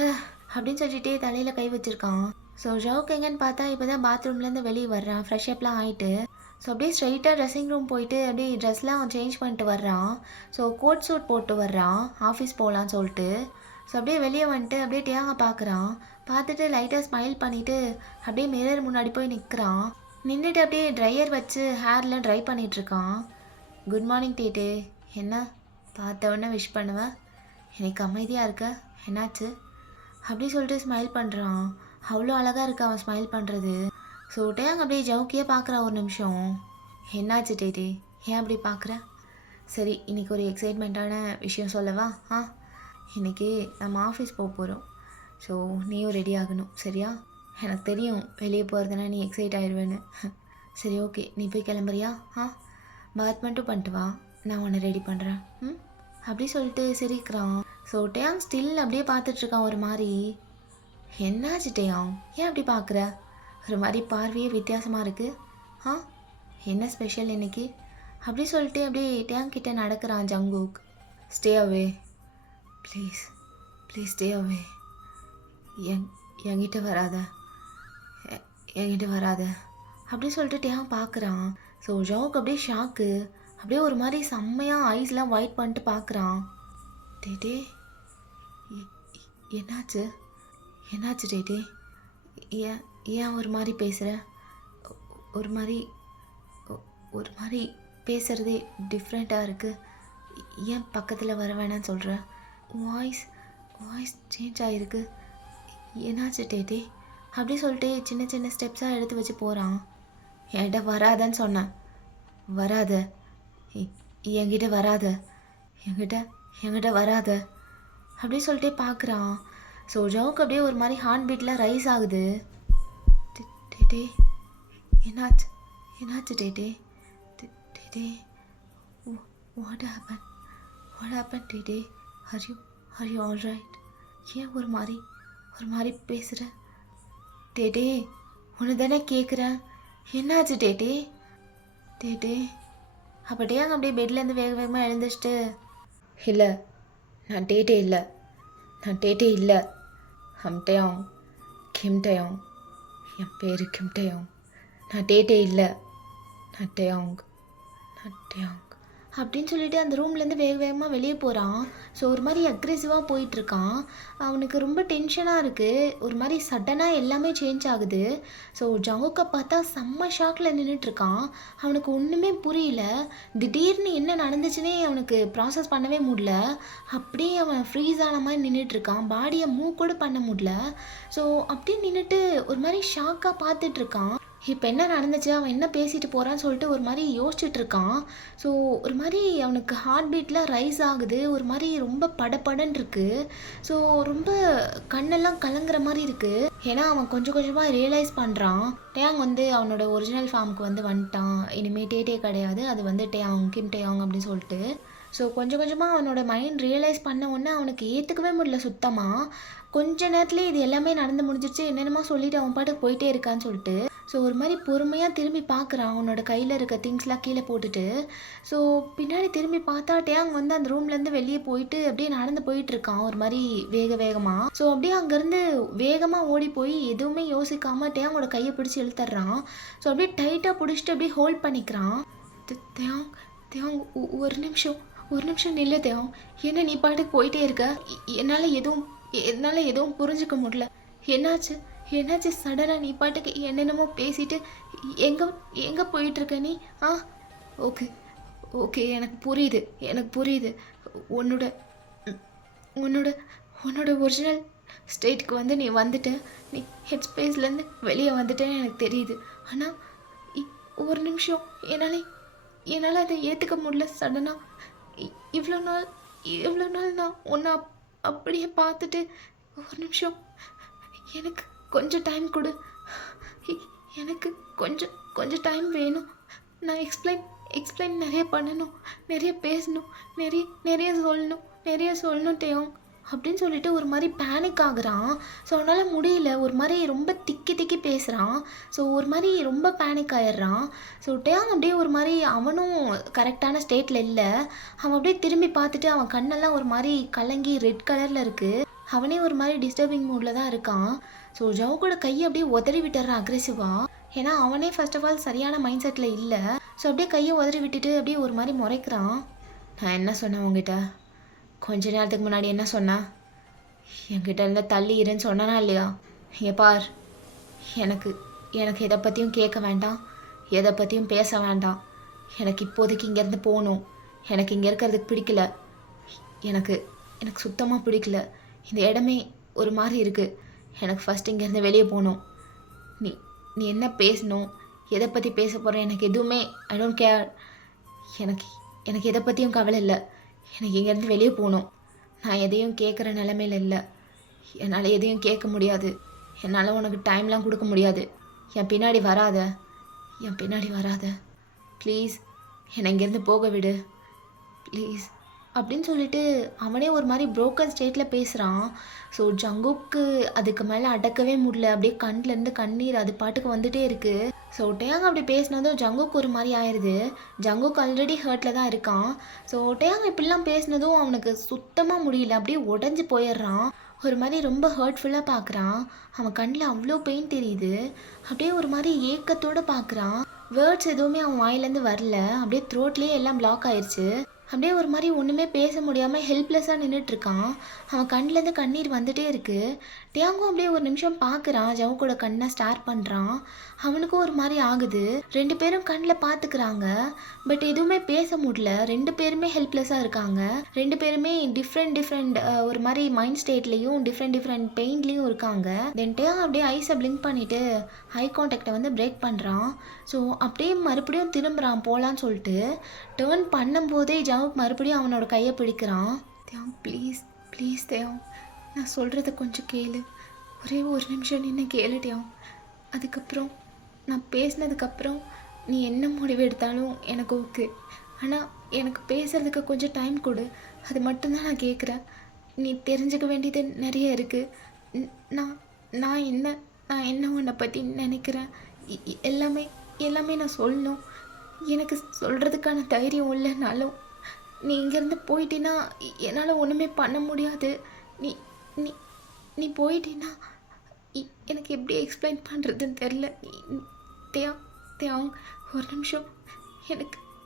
அப்படின்னு சொல்லிட்டு தலையில் கை வச்சுருக்கான். ஸோ ஜவுக்கு எங்கன்னு பார்த்தா இப்போ தான் பாத்ரூம்லேருந்து வெளியே வர்றான். ஃப்ரெஷ்அப்லாம் ஆகிட்டு. ஸோ அப்படியே ஸ்ட்ரைட்டாக ட்ரெஸ்ஸிங் ரூம் போயிட்டு அப்படியே ட்ரெஸ்லாம் அவன் சேஞ்ச் பண்ணிட்டு வர்றான். ஸோ கோட் சூட் போட்டு வர்றான் ஆஃபீஸ் போகலான்னு சொல்லிட்டு. ஸோ அப்படியே வெளியே வந்துட்டு அப்படியே டேங்க பார்க்குறான். பார்த்துட்டு லைட்டாக ஸ்மைல் பண்ணிவிட்டு அப்படியே மிரர் முன்னாடி போய் நிற்கிறான். நின்றுட்டு அப்படியே ட்ரையர் வச்சு ஹேர்லாம் ட்ரை பண்ணிகிட்ருக்கான். Good morning daddy. என்ன பார்த்த உடனே விஷ் பண்ணுவேன், எனக்கு அமைதியாக இருக்க, என்னாச்சு அப்படி சொல்லிட்டு ஸ்மைல் பண்ணுறான். அவ்வளோ அழகாக இருக்கு அவன் ஸ்மைல் பண்ணுறது. ஸோ டேங் அப்படியே ஜவுக்கியே பார்க்குறான் ஒரு நிமிஷம். என்னாச்சு டேட்டே, ஏன் அப்படி பார்க்குற? சரி, இன்றைக்கி ஒரு எக்ஸைட்மெண்ட்டான விஷயம் சொல்லவா? இன்றைக்கி நம்ம ஆஃபீஸ் போக போகிறோம். ஸோ நீயும் ரெடி ஆகணும், சரியா? எனக்கு தெரியும் வெளியே போகிறதுனா நீ எக்ஸைட் ஆகிடுவேன்னு. சரி ஓகே, நீ போய் கிளம்புறியா? பாத் மட்டும் பண்ணிட்டு வா, நான் உன்னை ரெடி பண்ணுறேன். அப்படி சொல்லிட்டு சிரிக்கிறான். ஸோ டேயாங் ஸ்டில் அப்படியே பார்த்துட்ருக்கான் ஒரு மாதிரி. என்னாச்சு டேயாங், ஏன் அப்படி பார்க்குற? ஒரு மாதிரி பார்வையே வித்தியாசமாக இருக்குது. என்ன ஸ்பெஷல் இன்னைக்கு? அப்படி சொல்லிட்டு அப்படியே டேயாங் கிட்டே நடக்கிறான் Jungkook. Stay away please, please stay away. என்கிட்ட வராத, என்கிட்ட வராத அப்படி சொல்லிட்டு டேயாங் பார்க்குறான். ஸோ ஜவுக் அப்படியே ஷாக்கு. அப்படியே ஒரு மாதிரி செம்மையாக ஐஸ்லாம் ஒயிட் பண்ணிட்டு பார்க்குறான். டேட்டே என்னாச்சு என்னாச்சு டேட்டே? ஏன் ஏன் ஒரு மாதிரி பேசுகிற? ஒரு மாதிரி ஒரு மாதிரி பேசுகிறதே டிஃப்ரெண்ட்டாக இருக்குது. ஏன் பக்கத்தில் வர வேணான்னு சொல்கிற? வாய்ஸ் சேஞ்ச் ஆகிருக்கு. என்னாச்சு டேட்டே? அப்படி சொல்லிட்டு சின்ன சின்ன ஸ்டெப்ஸாக எடுத்து வச்சு போகிறான். என்கிட்ட வராதன்னு சொன்னேன், வராத, என்கிட்ட வராத, என்கிட்ட வராத அப்படி சொல்லிட்டே பார்க்குறான். ஸோ ஜவுக்கு அப்படியே ஒரு மாதிரி ஹார்ட் பீட்லாம் ரைஸ் ஆகுது. டேட்டே என்னாச்சு டேட்டே? டேட்டே வாட் ஹேப்பன் டேட்டே? Are you all right? ஏன் ஒரு மாதிரி பேசுகிற? டேட்டே ஒன்று தானே கேட்குறேன், என்னாச்சு டேட்டே? டேட்டே அப்போ டேயாங் அப்படியே பெட்லேருந்து வேக வேகமாக எழுந்திரிச்சிட்டு, இல்லை நான் டேட்டே இல்லை, ஹம் டேயாங், கிம் டேயாங், என் பேர் கிம் டேயாங், நான் டேட்டே இல்லை, நான் டேயாங் அப்படின்னு சொல்லிட்டு அந்த ரூம்லேருந்து வேக வேகமாக வெளியே போகிறான். ஸோ ஒரு மாதிரி அக்ரெசிவாக போயிட்டுருக்கான். அவனுக்கு ரொம்ப டென்ஷனாக இருக்குது. ஒரு மாதிரி சடனாக எல்லாமே சேஞ்ச் ஆகுது. ஸோ ஜவுக்கை பார்த்தா செம்ம ஷாக்கில் நின்றுட்டுருக்கான். அவனுக்கு ஒன்றுமே புரியல. திடீர்னு என்ன நடந்துச்சுன்னே அவனுக்கு ப்ராசஸ் பண்ணவே முடியல. அப்படியே அவன் ஃப்ரீஸ் ஆன மாதிரி நின்றுட்டுருக்கான். பாடியை மூவ் கூட பண்ண முடியல. ஸோ அப்படியே நின்றுட்டு ஒரு மாதிரி ஷாக்காக பார்த்துட்ருக்கான். இப்போ என்ன நடந்துச்சு, அவன் என்ன பேசிட்டு போகிறான்னு சொல்லிட்டு ஒரு மாதிரி யோசிச்சுட்டு இருக்கான். ஸோ ஒரு மாதிரி அவனுக்கு ஹார்ட் பீட்லாம் ரைஸ் ஆகுது. ஒரு மாதிரி ரொம்ப படபடன்னு இருக்குது. ஸோ ரொம்ப கண்ணெல்லாம் கலங்குற மாதிரி இருக்குது. ஏன்னா அவன் கொஞ்சம் கொஞ்சமாக ரியலைஸ் பண்ணுறான், டேயாங் வந்து அவனோட ஒரிஜினல் ஃபார்முக்கு வந்துட்டான். இனிமேல் டேட்டே கிடையாது, அது வந்து டேயாங், கிம் டேயாங் அப்படின்னு சொல்லிட்டு. ஸோ கொஞ்சம் கொஞ்சமாக அவனோட மைண்ட் ரியலைஸ் பண்ண உடனே அவனுக்கு ஏற்றுக்கவே முடியல சுத்தமாக. கொஞ்ச நேரத்துலேயே இது எல்லாமே நடந்து முடிஞ்சிருச்சு, என்னென்னமோ சொல்லிவிட்டு அவன் பாட்டுக்கு போயிட்டே இருக்கான்னு சொல்லிட்டு. ஸோ ஒரு மாதிரி பொறுமையாக திரும்பி பார்க்குறான் அவனோட கையில் இருக்க திங்ஸ்லாம் கீழே போட்டுட்டு. ஸோ பின்னாடி திரும்பி பார்த்தா டேங் வந்து அந்த ரூம்லேருந்து வெளியே போயிட்டு அப்படியே நடந்து போயிட்டுருக்கான் ஒரு மாதிரி வேகமாக. ஸோ அப்படியே அங்கேருந்து வேகமாக ஓடி போய் எதுவுமே யோசிக்காமல் டேங்கோட கையை பிடிச்சி இழுத்துட்றான். ஸோ அப்படியே டைட்டாக பிடிச்சிட்டு அப்படியே ஹோல்ட் பண்ணிக்கிறான். தேங் தேங் ஒரு நிமிஷம் நில்லு தேவம். என்ன நீ பாட்டுக்கு போயிட்டே இருக்க? என்னால் எதுவும் புரிஞ்சுக்க முடியல. என்னாச்சு சடனாக நீ பாட்டுக்கு என்னென்னமோ பேசிட்டு எங்கே போயிட்டுருக்க நீ? ஓகே ஓகே எனக்கு புரியுது. உன்னோட உன்னோட உன்னோட ஒரிஜினல் ஸ்டேட்டுக்கு வந்து நீ வந்துட்ட. நீ ஹெட் ஸ்பேஸ்லேருந்து வெளியே வந்துட்டேன்னு எனக்கு தெரியுது. ஆனால் ஒரு நிமிஷம் என்னால் அதை ஏற்றுக்க முடியல. சடனாக இவ்வளோ நாள் நான் உன்னை அப்படியே பார்த்துட்டு ஒரு நிமிஷம் எனக்கு கொஞ்சம் டைம் கொடு. எனக்கு கொஞ்சம் டைம் வேணும். நான் எக்ஸ்பிளைன் நிறைய பண்ணணும், நிறைய பேசணும், நிறைய சொல்லணும் டேயோங் அப்படின்னு சொல்லிட்டு ஒரு மாதிரி பேனிக் ஆகுறான். ஸோ அவனால் முடியல. ஒரு மாதிரி ரொம்ப திக்கி பேசுகிறான். ஸோ ஒரு மாதிரி ரொம்ப பேனிக் ஆயிடுறான். ஸோ டேயாங் அப்படியே ஒரு மாதிரி அவனும் கரெக்டான ஸ்டேட்டில் இல்லை. அவன் அப்படியே திரும்பி பார்த்துட்டு அவன் கண்ணெல்லாம் ஒரு மாதிரி கலங்கி ரெட் கலரில் இருக்குது. அவனே ஒரு மாதிரி டிஸ்டர்பிங் மூடில் தான் இருக்கான். ஸோ ஜவுக்கோட கையை அப்படியே உதறி விட்டுறான் அக்ரெசிவாக. ஏன்னா அவனே ஃபர்ஸ்ட் ஆஃப் ஆல் சரியான மைண்ட் செட்டில் இல்லை. ஸோ அப்படியே கையை உதறி விட்டுட்டு அப்படியே ஒரு மாதிரி முறைக்கிறான். நான் என்ன சொன்னேன் உங்ககிட்ட? கொஞ்ச நேரத்துக்கு முன்னாடி என்ன சொன்னேன்? என்கிட்ட இருந்து தள்ளி இருன்னு சொன்னானா இல்லையா? இங்கே பார், எனக்கு எதை பற்றியும் கேட்க வேண்டாம், எதை பற்றியும் பேச வேண்டாம். எனக்கு இப்போதைக்கு இங்கேருந்து போகணும். எனக்கு இங்கே இருக்கிறதுக்கு பிடிக்கல. எனக்கு சுத்தமாக பிடிக்கல. இந்த இடமே ஒரு மாதிரி இருக்குது. எனக்கு ஃபஸ்ட் இங்கேருந்து வெளியே போகணும். நீ என்ன பேசணும், எதை பற்றி பேச போகிற, எனக்கு எதுவுமே ஐ டோன்ட் கேர். எனக்கு எதை பற்றியும் கவலை இல்லை. எனக்கு இங்கேருந்து வெளியே போகணும். நான் எதையும் கேட்குற நிலமையில இல்லை. என்னால் எதையும் கேட்க முடியாது. என்னால் உனக்கு டைம்லாம் கொடுக்க முடியாது. என் பின்னாடி வராத ப்ளீஸ். என்னை இங்கேருந்து போக விடு ப்ளீஸ் அப்படின்னு சொல்லிட்டு அவனே ஒரு மாதிரி ப்ரோக்கன் ஸ்டேட்டில் பேசுகிறான். ஸோ ஜங்குக்கு அதுக்கு மேலே அடக்கவே முடியல. அப்படியே கண்ணிலேருந்து கண்ணீர் அது பாட்டுக்கு வந்துகிட்டே இருக்குது. ஸோ டேயாங் அப்படி பேசினதும் ஜங்குக்கு ஒரு மாதிரி ஆயிடுது. ஜங்குக்கு ஆல்ரெடி ஹர்ட்டில் தான் இருக்கான். ஸோ டேயாங் இப்படிலாம் பேசினதும் அவனுக்கு சுத்தமாக முடியல. அப்படியே உடஞ்சி போயிடுறான். ஒரு மாதிரி ரொம்ப ஹர்ட்ஃபுல்லாக பார்க்குறான். அவன் கண்ணில் அவ்வளோ பெயின் தெரியுது. அப்படியே ஒரு மாதிரி ஏக்கத்தோடு பார்க்குறான். வேர்ட்ஸ் எதுவுமே அவன் வாயிலேருந்து வரல. அப்படியே த்ரோட்லேயே எல்லாம் பிளாக் ஆயிடுச்சு. அப்படியே ஒரு மாதிரி ஒன்றுமே பேச முடியாமல் ஹெல்ப்லெஸ்ஸாக நின்றுட்டுருக்கான். அவன் கண்ணிலேருந்து கண்ணீர் வந்துகிட்டே இருக்குது. டேயாங்கும் அப்படியே ஒரு நிமிஷம் பார்க்குறான். ஜவுக்கோட கண்ணை ஸ்டார் பண்ணுறான். அவனுக்கும் ஒரு மாதிரி ஆகுது. 2 பேரும் கண்ணில் பார்த்துக்கிறாங்க. பட் எதுவுமே பேச முடியல. 2 பேருமே ஹெல்ப்லெஸ்ஸாக இருக்காங்க. 2 பேருமே டிஃப்ரெண்ட் ஒரு மாதிரி மைண்ட் ஸ்டேட்லேயும் டிஃப்ரெண்ட் பெயின்லேயும் இருக்காங்க. தென் டேயாங் அப்படியே ஐஸை பிளிங்க் பண்ணிவிட்டு ஐ கான்டாக்டை வந்து பிரேக் பண்ணுறான். ஸோ அப்படியே மறுபடியும் திரும்புகிறான் போகலான்னு சொல்லிட்டு. டேர்ன் பண்ணும்போதே ஜவுக் மறுபடியும் அவனோட கையை பிடிக்கிறான். தேவ் ப்ளீஸ் தேவ், நான் சொல்கிறத கொஞ்சம் கேளு. ஒரே ஒரு நிமிஷம் நின்று கேளு தேவ். அதுக்கப்புறம் நான் பேசினதுக்கப்புறம் நீ என்ன முடிவு எடுத்தாலும் எனக்கு ஓகே. ஆனால் எனக்கு பேசுகிறதுக்கு கொஞ்சம் டைம் கொடு. அது மட்டும்தான் நான் கேட்குறேன். நீ தெரிஞ்சுக்க வேண்டியது நிறைய இருக்குது. நான் என்ன உன்னை பற்றி நினைக்கிறேன் எல்லாமே நான் சொல்லணும். எனக்கு சொல்கிறதுக்கான தைரியம் இல்லைனாலும் நீ இங்கேருந்து போயிட்டீன்னா என்னால் ஒன்றுமே பண்ண முடியாது. நீ நீ நீ போயிட்டீன்னா எனக்கு எப்படி எக்ஸ்பிளைன் பண்ணுறதுன்னு தெரில. தேவ் ஒரு நிமிஷம்,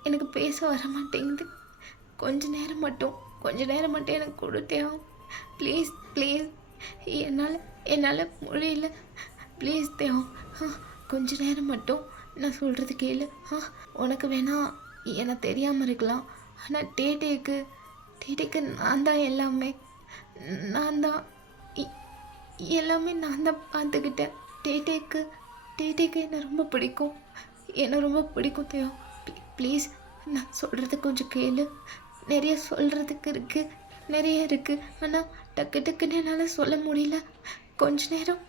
எனக்கு பேச வர மாட்டேங்குது. கொஞ்ச நேரம் மட்டும் எனக்கு கொடு தேவ். ப்ளீஸ் என்னால் முடியல. ப்ளீஸ் தேவ், கொஞ்ச நேரம் மட்டும் நான் சொல்கிறது கேளு. உனக்கு வேணா எனக்கு தெரியாமல் இருக்கலாம். ஆனால் டேட்டேக்கு நான் தான் எல்லாமே நான் தான் பார்த்துக்கிட்டேன். டேட்டேக்கு என்னை ரொம்ப பிடிக்கும் தேவ். ப்ளீஸ் நான் சொல்கிறது கொஞ்சம் கேளு. நிறைய சொல்கிறதுக்கு இருக்குது. ஆனால் டக்குன்னு என்னால் சொல்ல முடியல. கொஞ்ச நேரம்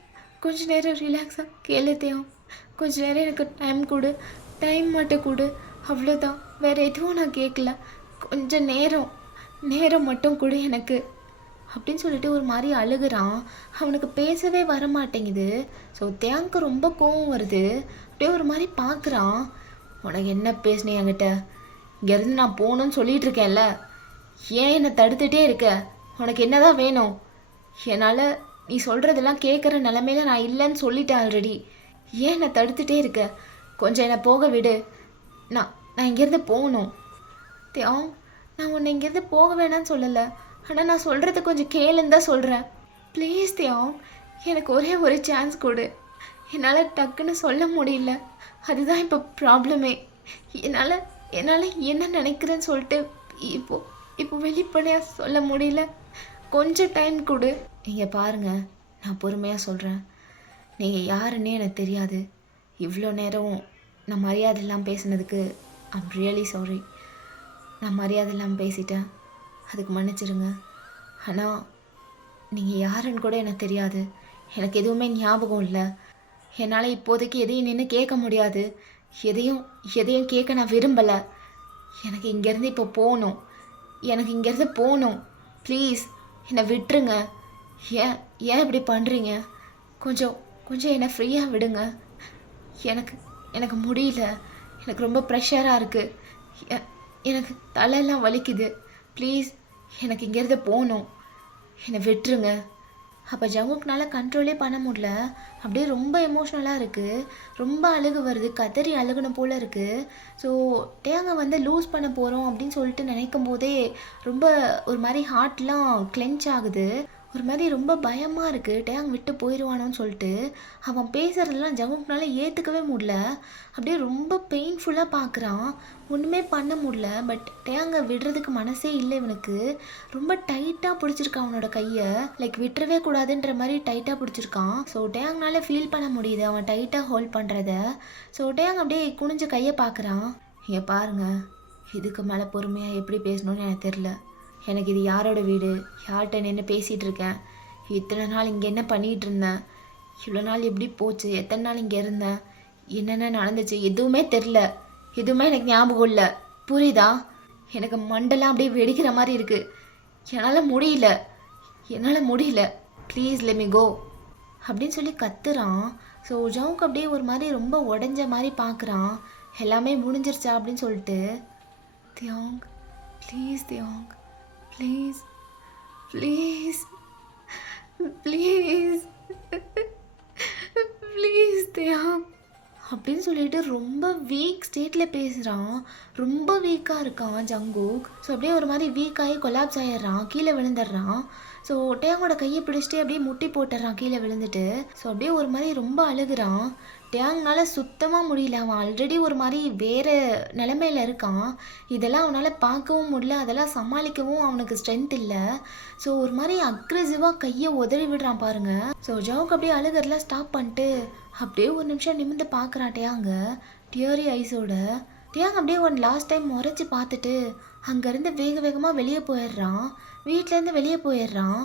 ரிலாக்ஸாக கேளு தேவ். கொஞ்ச நேரம் எனக்கு டைம் மட்டும் கொடு. அவ்வளோதான், வேறு எதுவும் நான் கேட்கல. கொஞ்சம் நேரம் மட்டும் கொடு எனக்கு. அப்படின்னு சொல்லிட்டு ஒரு மாதிரி அழுகுறான். அவனுக்கு பேசவே வர மாட்டேங்குது. ஸோ தேங்க்கு ரொம்ப கோவம் வருது. அப்படியே ஒரு மாதிரி பார்க்குறான். உனக்கு என்ன பேசுனே என்கிட்ட? இங்கேருந்து நான் போகணும்னு சொல்லிட்டு இருக்கேன்ல, ஏன் என்னை தடுத்துட்டே இருக்க? உனக்கு என்னதான் வேணும்? என்னால் நீ சொல்கிறதெல்லாம் கேட்குற நிலமையில நான் இல்லைன்னு சொல்லிட்டேன் ஆல்ரெடி. ஏன் என்னை தடுத்துட்டே இருக்க? கொஞ்சம் என்னை போக விடு. நான் இங்கேருந்து போகணும். தியாங், நான் உன்னை இங்கேருந்து போக வேணான்னு சொல்லலை. ஆனால் நான் சொல்கிறத கொஞ்சம் கேளுன்னு தான் சொல்கிறேன். ப்ளீஸ் தியாங், எனக்கு ஒரே ஒரு சான்ஸ் கொடு. என்னால் டக்குன்னு சொல்ல முடியல. அதுதான் இப்போ ப்ராப்ளமே. என்னால் என்னால் என்ன நினைக்கிறேன்னு சொல்லிட்டு இப்போ வெளிப்படையாக சொல்ல முடியல. கொஞ்சம் டைம் கொடு. நீங்கள் பாருங்கள், நான் பொறுமையாக சொல்கிறேன். நீங்கள் யாருன்னே எனக்கு தெரியாது. இவ்வளோ நேரம் நான் மரியாதை இல்லாமல் பேசுனதுக்கு ஐம் ரியலி சாரி. நான் மரியாதை இல்லாமல் பேசிட்டேன், அதுக்கு மன்னிச்சிடுங்க. ஆனால் நீங்கள் யாருன்னு கூட எனக்கு தெரியாது. எனக்கு எதுவுமே ஞாபகம் இல்லை. என்னால் இப்போதைக்கு எதையும் நின்று கேட்க முடியாது. எதையும் கேட்க நான் விரும்பலை. எனக்கு இங்கேருந்து இப்போ போகணும். எனக்கு இங்கேருந்து போகணும். ப்ளீஸ் என்னை விட்டுருங்க. ஏன் இப்படி பண்ணுறீங்க? கொஞ்சம் என்னை ஃப்ரீயாக விடுங்க. எனக்கு முடியல. எனக்கு ரொம்ப ப்ரெஷராக இருக்குது. எனக்கு தலையெல்லாம் வலிக்குது. ப்ளீஸ் எனக்கு இங்கேருந்து போகணும். என்னை விட்டுருங்க. அப்போ ஜங்குக்னால கண்ட்ரோலே பண்ண முடியல. அப்படியே ரொம்ப எமோஷ்னலாக இருக்குது. ரொம்ப அழுகு வருது. கதறி அழுகணும் போல் இருக்குது. ஸோ டேங்கை லூஸ் பண்ண போகிறோம் அப்படின்னு சொல்லிட்டு நினைக்கும் போதே ரொம்ப ஒரு மாதிரி ஹார்ட்லாம் கிளென்ச் ஆகுது. ஒரு மாதிரி ரொம்ப பயமாக இருக்குது. டேங் விட்டு போயிடுவானோன்னு சொல்லிட்டு அவன் பேசுகிறதெல்லாம் ஜங்குக்னால ஏற்றுக்கவே முடியல. அப்படியே ரொம்ப பெயின்ஃபுல்லாக பார்க்குறான். ஒன்றுமே பண்ண முடியல. பட் டேங்கை விடுறதுக்கு மனசே இல்லை இவனுக்கு. ரொம்ப டைட்டாக பிடிச்சிருக்கான் அவனோட கையை. லைக் விட்டுறவே கூடாதுன்ற மாதிரி டைட்டாக பிடிச்சிருக்கான். ஸோ டேங்னால ஃபீல் பண்ண முடியுது அவன் டைட்டாக ஹோல்ட் பண்ணுறத. ஸோ டேங் அப்படியே குனிஞ்ச கையை பார்க்குறான். இங்கே பாருங்கள், இதுக்கு மேலே பொறுமையாக எப்படி பேசணும்னு எனக்கு தெரில. எனக்கு இது யாரோட வீடு? யார்கிட்ட நின்று பேசிகிட்டு இருக்கேன்? இத்தனை நாள் இங்கே என்ன பண்ணிகிட்டு இருந்தேன்? இவ்வளோ நாள் எப்படி போச்சு? எத்தனை நாள் இங்கே இருந்தேன்? என்னென்ன நடந்துச்சு? எதுவுமே தெரில. எதுவுமே எனக்கு ஞாபகம் இல்லை. புரியுதா? எனக்கு மண்டெல்லாம் அப்படியே வெடிக்கிற மாதிரி இருக்குது. என்னால் முடியல. ப்ளீஸ் லெட் மீ கோ அப்படின்னு சொல்லி கத்துறான். ஸோ ஜவுக்கு அப்படியே ஒரு மாதிரி ரொம்ப உடஞ்ச மாதிரி பார்க்குறான். எல்லாமே முடிஞ்சிருச்சா அப்படின்னு சொல்லிட்டு. தியாங், ப்ளீஸ் தியாங், ப்ளீஸ் ப்ளீஸ் ப்ளீஸ் ப்ளீஸ் தியாங் அப்படின்னு சொல்லிட்டு ரொம்ப வீக் ஸ்டேட்டில் பேசுகிறான். ரொம்ப வீக்காக இருக்கான் ஜங்குக். ஸோ அப்படியே ஒரு மாதிரி வீக்காகி கொலாப்ஸ் ஆகிடுறான். கீழே விழுந்துடுறான். ஸோ டேங்கோட கையை பிடிச்சிட்டு அப்படியே முட்டி போட்டுடுறான் கீழே விழுந்துட்டு. ஸோ அப்படியே ஒரு மாதிரி ரொம்ப அழுகுறான். டேங்னால சுத்தமாக முடியல. அவன் ஆல்ரெடி ஒரு மாதிரி வேறு நிலைமையில் இருக்கான். இதெல்லாம் அவனால் பார்க்கவும் முடியல. அதெல்லாம் சமாளிக்கவும் அவனுக்கு ஸ்ட்ரென்த் இல்லை. ஸோ ஒரு மாதிரி அக்ரெசிவாக கையை உதறி விடுறான் பாருங்கள். ஸோ ஜவுக்கு அப்படியே அழுகிறதுலாம் ஸ்டாப் பண்ணிட்டு அப்படியே ஒரு நிமிஷம் நிமிர்ந்து பார்க்குறான் டேங்க டியரி ஐஸோட. டேங் அப்படியே லாஸ்ட் டைம் முறைச்சி பார்த்துட்டு அங்கேருந்து வேகமாக வெளியே போயிடுறான். வீட்டிலேருந்து வெளியே போயிடுறான்.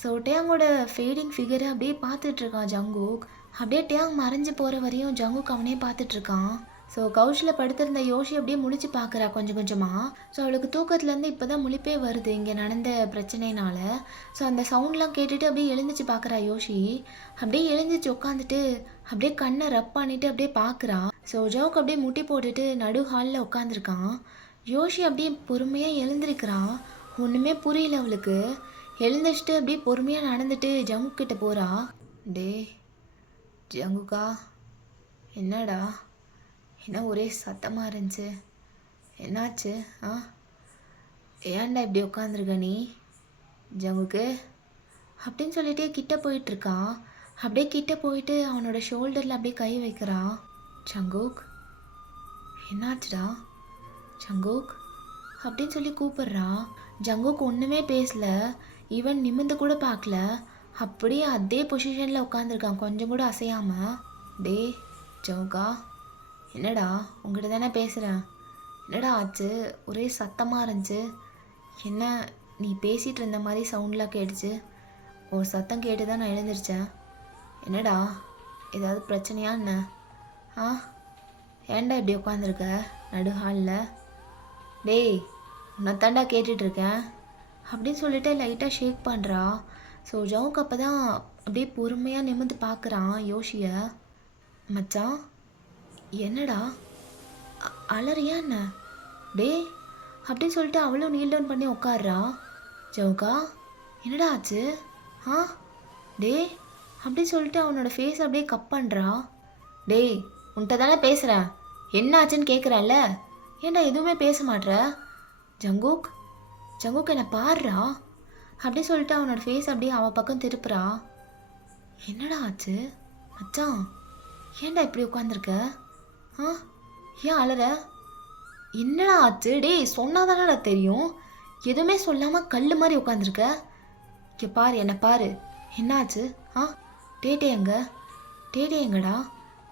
ஸோ டேங்கோட ஃபேடிங் ஃபிகரை அப்படியே பார்த்துட்ருக்கான் ஜங்குக். அப்படியே டேங் மறைஞ்சு போகிற வரையும் ஜங்குக் அவனே பார்த்துட்ருக்கான். ஸோ கவுச்சில் படுத்திருந்த யோஷி அப்படியே முழிச்சு பார்க்குறா கொஞ்சமாக. ஸோ அவளுக்கு தூக்கத்துலேருந்து இப்போ தான் முழிப்பே வருது இங்கே நடந்த பிரச்சனைனால. ஸோ அந்த சவுண்ட்லாம் கேட்டுட்டு அப்படியே எழுந்திரிச்சு பார்க்குறா யோஷி. அப்படியே எழுந்திரிச்சு உட்காந்துட்டு அப்படியே கண்ணை ரப் பண்ணிட்டு அப்படியே பார்க்குறா. ஸோ ஜவுக்கு அப்படியே முட்டி போட்டுட்டு நடு ஹாலில் உட்காந்துருக்கான். யோஷி அப்படியே பொறுமையாக எழுந்திருக்கிறான். ஒன்றுமே புரியல அவளுக்கு. எழுந்திரிச்சிட்டு அப்படியே பொறுமையாக நடந்துட்டு ஜங்குக்கிட்ட போகிறா. டே ஜங்குக்கா, என்னடா என்ன ஒரே சத்தமாக இருந்துச்சு? என்னாச்சு? ஏன்டா இப்படி உட்காந்துருக்க நீ ஜங்குக்கு அப்படின்னு சொல்லிட்டு கிட்ட போயிட்டுருக்கான். அப்படியே கிட்ட போயிட்டு அவனோட ஷோல்டரில் அப்படியே கை வைக்கிறா. ஜங்குக், என்னாச்சுடா ஜங்குக் அப்படின்னு சொல்லி கூப்பிட்றா. ஜங்குக் ஒன்றுமே பேசல. ஈவன் நிமிந்து கூட பார்க்கல. அப்படியே அதே பொசிஷனில் உட்காந்துருக்கான், கொஞ்சம் கூட அசையாமல். டே ஜங்குக்கா, என்னடா உங்கள்கிட்ட தானே பேசுகிறேன். என்னடா ஆச்சு? ஒரே சத்தமாக இருந்துச்சு. என்ன நீ பேசிகிட்டு இருந்த மாதிரி சவுண்ட்லாம் கேட்டுச்சு. ஒரு சத்தம் கேட்டு தான் நான் எழுந்திரிச்சேன். என்னடா ஏதாவது பிரச்சனையா என்ன? ஏன்டா இப்படி உட்காந்துருக்க நடு ஹாலில்? டேய் உன்னை தாண்டா கேட்டுட்ருக்கேன். அப்படின்னு சொல்லிட்டு லைட்டாக ஷேக் பண்ணுறா. ஸோ ஜவுக்கு அப்போ தான் அப்படியே பொறுமையாக நிமிர்ந்து பார்க்குறான் யோஷியை. மச்சான் என்னடா அலறியா என்ன? டே அப்படின்னு சொல்லிட்டு அவளும் நீல் டவுன் பண்ணி உட்காடுறா. ஜவுக்கா என்னடா ஆச்சு? ஆ டே அப்படின்னு சொல்லிட்டு அவனோட ஃபேஸ் அப்படியே கப் பண்ணுறா. டேய் உன்கிட்ட தானே பேசுகிறேன், என்ன ஆச்சுன்னு கேட்குறேன்ல, ஏன்டா எதுவுமே பேச மாட்ற? ஜங்குக் ஜங்குக் என்னை பாடுறா அப்படி சொல்லிட்டு அவனோட ஃபேஸ் அப்படியே அவன் பக்கம் திருப்புறா. என்னடா ஆச்சு மச்சான்? ஏன்டா இப்படி உட்காந்துருக்க? ஆ ஏன் அலற? என்னடா ஆச்சு? டேய் சொன்னாதானடா தெரியும், எதுவுமே சொல்லாமல் கல் மாதிரி உட்காந்துருக்க. இங்கே பாரு, என்னை பாரு, என்னாச்சு? ஆ டேட்டே எங்க? டேட்டே எங்கடா?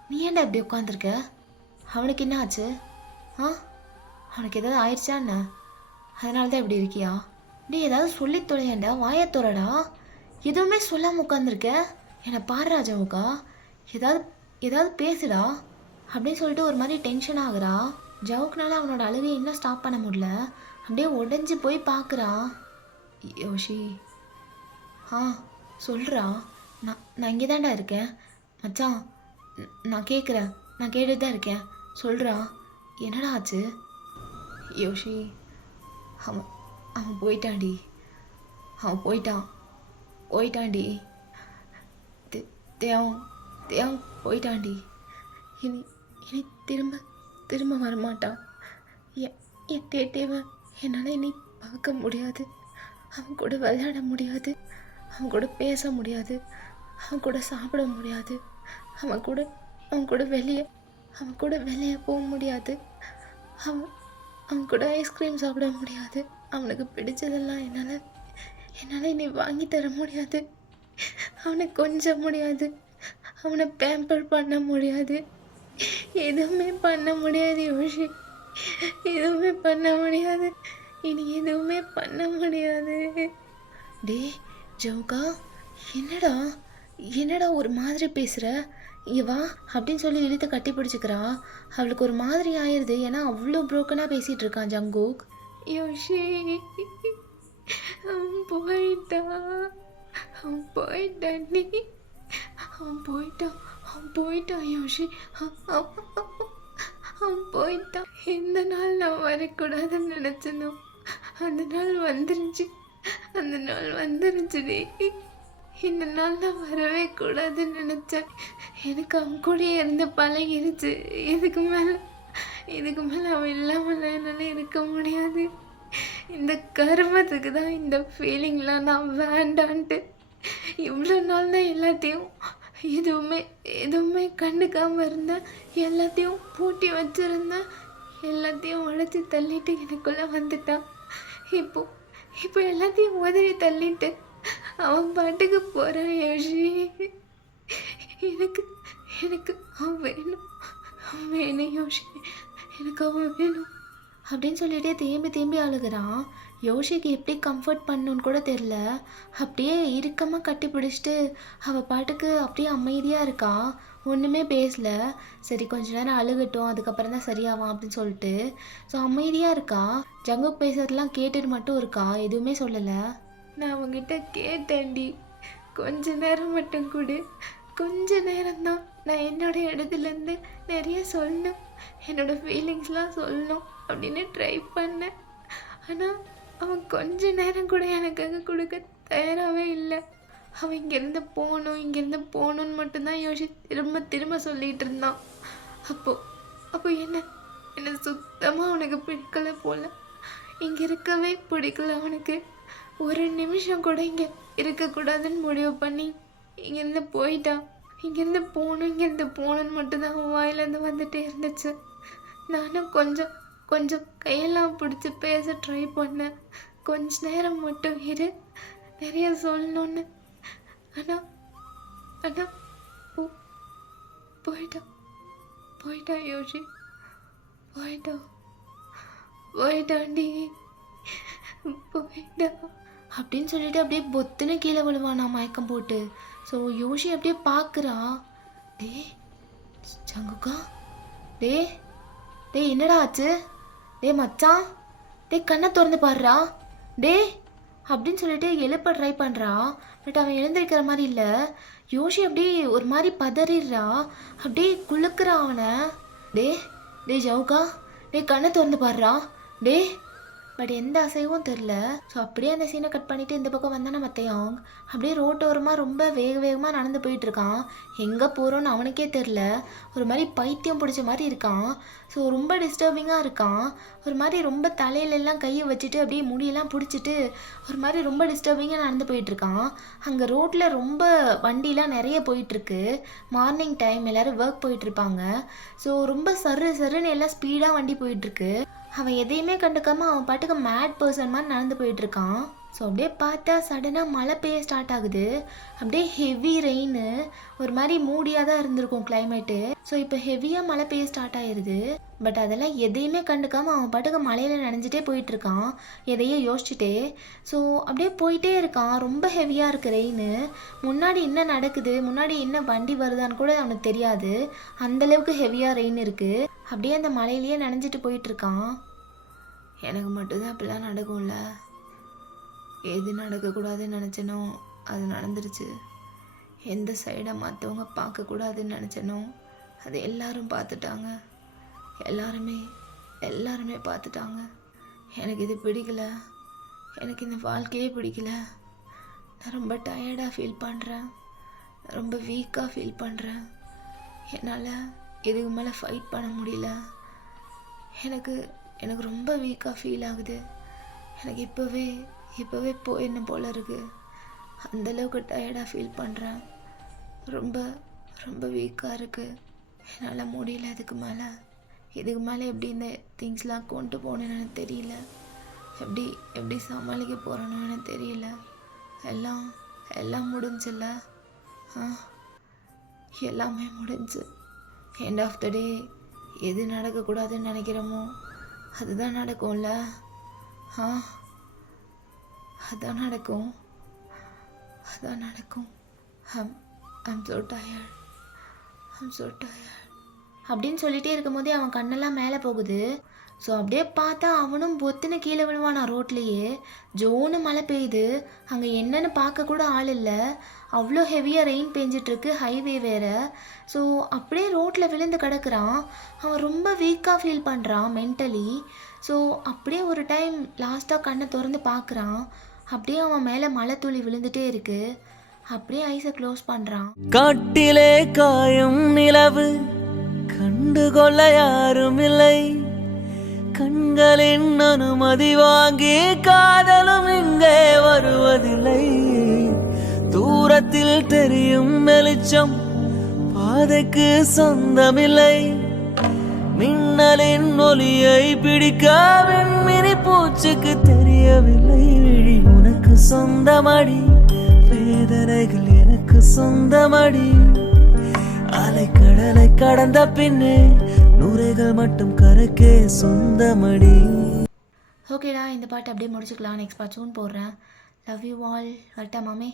நீ ஏன்டா இப்படி உட்காந்துருக்க? அவனுக்கு என்ன ஆச்சு? ஆ அவனுக்கு ஏதாவது ஆயிடுச்சா என்ன? அதனால தான் இப்படி இருக்கியா? டே ஏதாவது சொல்லி தொலையேண்டா, வாயத்தோறடா, எதுவுமே சொல்லாமல் உட்காந்துருக்க. என்னை பாரு ராஜாவுக்கா, ஏதாவது ஏதாவது பேசுடா அப்படின்னு சொல்லிட்டு ஒரு மாதிரி டென்ஷன் ஆகுறா. ஜவுக்குனால அவனோட அழுகையை இன்னும் ஸ்டாப் பண்ண முடியல. அப்படியே உடஞ்சி போய் பார்க்குறா. யோஷி ஆ சொல்கிறா. நான் இங்கே தான்டா இருக்கேன் மச்சான், நான் கேட்குறேன், நான் கேட்டுட்டு தான் இருக்கேன், சொல்கிறா. என்னடா ஆச்சு? யோஷி அவன் அவன் போயிட்டான்டி, அவன் போயிட்டான்டி, தேவன் தேவன் போயிட்டான்டி. இனி இனி திரும்ப திரும்ப வரமாட்டான். என் டேட்டேவை என்னால் இனி பார்க்க முடியாது, அவன் கூட விளையாட முடியாது, அவன் கூட பேச முடியாது, அவன் கூட சாப்பிட முடியாது, அவன் கூட வெளியே போக முடியாது, அவன் கூட ஐஸ்கிரீம் சாப்பிட முடியாது, அவனுக்கு பிடிச்சதெல்லாம் என்னால் இனி வாங்கி தர முடியாது, அவனை கொஞ்சம் முடியாது, அவனை பேம்பர் பண்ண முடியாது, எதுவுமே பண்ண முடியாது யோஷி, எதுவுமே பண்ண முடியாது, இனி எதுவுமே பண்ண முடியாது. டே ஜவுகா என்னடா ஒரு மாதிரி பேசுகிற, இங்கே வா அப்படின்னு சொல்லி இழுத்து கட்டி பிடிச்சிக்கிறா. அவளுக்கு ஒரு மாதிரி ஆயிடுது, ஏன்னா அவ்வளோ ப்ரோக்கனாக பேசிகிட்டு இருக்கான் ஜங்குக். யோஷி அவன் போயிட்டான் நீ, அவன் போயிட்டான் யோஷி, அவன் போயிட்டான். எந்த நாள் நான் வரக்கூடாதுன்னு நினச்சனோ அந்த நாள் வந்துருச்சுடி. இந்த நாள் நான் வரவே கூடாதுன்னு நினச்சேன். எனக்கு அவன் கூடயே இருந்து பழகிருச்சு. இதுக்கு மேலே அவன் இல்லாமல் என்னால் இருக்க முடியாது. இந்த கர்மத்துக்கு தான் இந்த ஃபீலிங்லாம் நான் வேண்டான்ட்டு இவ்வளோ நாள் தான் எல்லாத்தையும் எதுவுமே கண்டுக்காமல் இருந்தேன், எல்லாத்தையும் பூட்டி வச்சுருந்தேன், எல்லாத்தையும் உடச்சி தள்ளிட்டு எனக்குள்ளே வந்துட்டான். இப்போ எல்லாத்தையும் உதறி தள்ளிட்டு அவன் பாட்டுக்கு போகிறான் யோஷி. எனக்கு அவன் வேணும் யோஷி, எனக்கு அவன் வேணும் அப்படின்னு சொல்லிட்டே தேம்பி அழுகிறான். யோஷிக்கு எப்படி கம்ஃபர்ட் பண்ணணுன்னு கூட தெரில. அப்படியே இறுக்கமாக கட்டி பிடிச்சிட்டு அவள் பாட்டுக்கு அப்படியே அமைதியாக இருக்கா, ஒன்றுமே பேசல. சரி கொஞ்ச நேரம் அழுகட்டும், அதுக்கப்புறம் தான் சரியாவான் அப்படின்னு சொல்லிட்டு ஸோ அமைதியாக இருக்கா. ஜங்குக் பேசுறதுலாம் கேட்டுட்டு மட்டும் இருக்கா, எதுவுமே சொல்லலை. நான் அவங்ககிட்ட கேட்டேன்டி, கொஞ்ச நேரம் மட்டும் கொடு, கொஞ்ச நேரம்தான், நான் என்னோடய இடத்துலேருந்து நிறைய சொல்லணும், என்னோடய ஃபீலிங்ஸ்லாம் சொல்லணும் அப்படின்னு ட்ரை பண்ணேன். ஆனால் அவன் கொஞ்ச நேரம் கூட எனக்காக கொடுக்க தயாராகவே இல்லை. அவன் இங்கேருந்து போகணும்னு மட்டும்தான் யோசி திரும்ப சொல்லிகிட்டு இருந்தான். அப்போ என்ன சுத்தமாக அவனுக்கு பிடிக்கலை போல், இங்கே இருக்கவே பிடிக்கல அவனுக்கு. ஒரு நிமிஷம் கூட இங்கே இருக்கக்கூடாதுன்னு முடிவு பண்ணி இங்கேருந்து போயிட்டான். இங்கேருந்து போகணுன்னு மட்டும்தான் அவன் வாயிலேருந்து வந்துட்டே இருந்துச்சு. நானும் கொஞ்சம் கையெல்லாம் பிடிச்சி பேச ட்ரை பண்ணேன், கொஞ்ச நேரம் மட்டும் இரு, நிறைய சொல்லணுன்னு. ஆனால் போயிட்டான் யோஷி, போயிட்டான்டி, போயிட்டான் அப்படின்னு சொல்லிட்டு அப்படியே பொத்துன்னு கீழே விழுவானா மயக்கம் போட்டு. ஸோ யோஷி அப்படியே பார்க்குறா. டே ஜங்குக்கா, டே என்னடா ஆச்சு? டே மச்சான், டே கண்ணை திறந்து பாடுறா, டே அப்படின்னு சொல்லிட்டு எழுப்ப ட்ரை பண்ணுறா. பட் அவன் எழுந்திருக்கிற மாதிரி இல்லை. யோஷி அப்படியே ஒரு மாதிரி பதறிடுறா. அப்படியே குலுக்குறா அவனை. டே டே ஜவுகா, டே கண்ணை திறந்து பாடுறா டே. பட் எந்த அசைவும் தெரில. ஸோ அப்படியே அந்த சீனை கட் பண்ணிவிட்டு இந்த பக்கம் வந்தானே மத்தையாங் அப்படியே ரோட்டோரமாக ரொம்ப வேகமாக நடந்து போயிட்டுருக்கான். எங்கே போகிறோன்னு அவனுக்கே தெரில. ஒரு மாதிரி பைத்தியம் பிடிச்ச மாதிரி இருக்கான். ஸோ ரொம்ப டிஸ்டர்பிங்காக இருக்கான். ஒரு மாதிரி ரொம்ப தலையிலெல்லாம் கையை வச்சுட்டு அப்படியே முடியெல்லாம் பிடிச்சிட்டு ஒரு மாதிரி ரொம்ப டிஸ்டர்பிங்காக நடந்து போயிட்டுருக்கான். அங்கே ரோட்டில் ரொம்ப வண்டிலாம் நிறைய போயிட்டுருக்கு. மார்னிங் டைம் எல்லோரும் ஒர்க் போயிட்டுருப்பாங்க. ஸோ ரொம்ப சருன்னு எல்லாம் ஸ்பீடாக வண்டி போயிட்டுருக்கு. அவன் எதையுமே கண்டுக்காமல் அவன் பாட்டுக்கு மேட் பர்சன் மாதிரி நடந்து போயிட்டுருக்கான். ஸோ அப்படியே பார்த்தா சடனாக மழை பெய்ய ஸ்டார்ட் ஆகுது. அப்படியே ஹெவி ரெயின். ஒரு மாதிரி மூடியாக தான் இருந்திருக்கும் கிளைமேட்டு. ஸோ இப்போ ஹெவியாக மழை பெய்ய ஸ்டார்ட் ஆயிடுது. பட் அதெல்லாம் எதையுமே கண்டுக்காமல் அவன் பாட்டுக்கு மழையில் நனைஞ்சிட்டே போயிட்டுருக்கான், எதையோ யோசிச்சுட்டே. ஸோ அப்படியே போயிட்டே இருக்கான். ரொம்ப ஹெவியாக இருக்குது ரெயின். முன்னாடி என்ன நடக்குது, முன்னாடி என்ன வண்டி வருதான்னு கூட அவனுக்கு தெரியாது. அந்தளவுக்கு ஹெவியாக ரெயின் இருக்குது. அப்படியே அந்த மலையிலேயே நனைஞ்சிட்டு போயிட்டுருக்கான். எனக்கு மட்டும்தான் அப்படிலாம் நடக்கும்ல. எது நடக்கக்கூடாதுன்னு நினச்சனோ அது நடந்துருச்சு. எந்த சைடை மற்றவங்க பார்க்கக்கூடாதுன்னு நினச்சனோ அது எல்லாரும் பார்த்துட்டாங்க. எல்லாருமே பார்த்துட்டாங்க. எனக்கு இது பிடிக்கல. எனக்கு இந்த வாழ்க்கையே பிடிக்கல. நான் ரொம்ப டயர்டாக ஃபீல் பண்ணுறேன். ரொம்ப வீக்காக ஃபீல் பண்ணுறேன். என்னால் இதுக்கு மேலே ஃபைட் பண்ண முடியல. எனக்கு ரொம்ப வீக்காக ஃபீல் ஆகுது. எனக்கு இப்போவே போயிடணும் போல இருக்குது. அந்தளவுக்கு டயர்டாக ஃபீல் பண்ணுறேன். ரொம்ப வீக்காக இருக்குது. என்னால் முடியல. இதுக்கு மேலே எப்படி இந்த திங்ஸ்லாம் கொண்டு போகணுன்னு எனக்கு தெரியல. எப்படி சமாளிக்க போகிறேன்னு எனக்கு தெரியல. எல்லாம் முடிஞ்சில்ல. எல்லாமே முடிஞ்சு. எண்ட் ஆஃப் த டே எது நடக்கக்கூடாதுன்னு நினைக்கிறோமோ அதுதான் நடக்கும்ல. அதான் நடக்கும். I'm so tired. அப்படின்னு சொல்லிகிட்டே இருக்கும்போதே அவன் கண்ணெல்லாம் மேலே போகுது. ஸோ அப்படியே பார்த்தா அவனும் பொத்துன்னு கீழே விழுவானா ரோட்லேயே. ஜோன்னு மழை பெய்யுது. அங்கே என்னன்னு பார்க்க கூட ஆள் இல்லை. அவ்வளோ ஹெவியாக ரெயின் பெஞ்சிட்ருக்கு, ஹைவே வேறு. ஸோ அப்படியே ரோட்டில் விழுந்து கிடக்குறான். அவன் ரொம்ப வீக்காக ஃபீல் பண்ணுறான் மென்டலி. ஸோ அப்படியே ஒரு டைம் லாஸ்ட்டாக கண்ணை திறந்து பார்க்குறான். அப்படியே அவன் மேலே மழை துளி விழுந்துட்டே இருக்கு. அப்படியே ஐஸை க்ளோஸ் பண்ணுறான். காட்டிலே காயும் நிலவு கண்டுகொள்ள யாரும் இல்லை. கண்களின் அனுமதி வாங்கி காதலும் இங்கே வருவதில்லை. தூரத்தில் தெரியும் வெளிச்சம் பாதைக்கு சொந்தமில்லை. மின்னலின் ஒளியை பிடிக்க விண்மினி பூச்சிக்கு தெரியவில்லை. உனக்கு சொந்தமடி, வேதனைகள் எனக்கு சொந்தமடி. அலைக்கடலை கடந்த பின்னே நுரைகள் மட்டும் கரைக்கே சொந்தமடி. ஓகேடா, இந்த பாட்டு அப்படியே முடிச்சுக்கலாம். நெக்ஸ்ட் பார்ட் சூன் போடுறேன். Love you all. வரட்டா மாமே.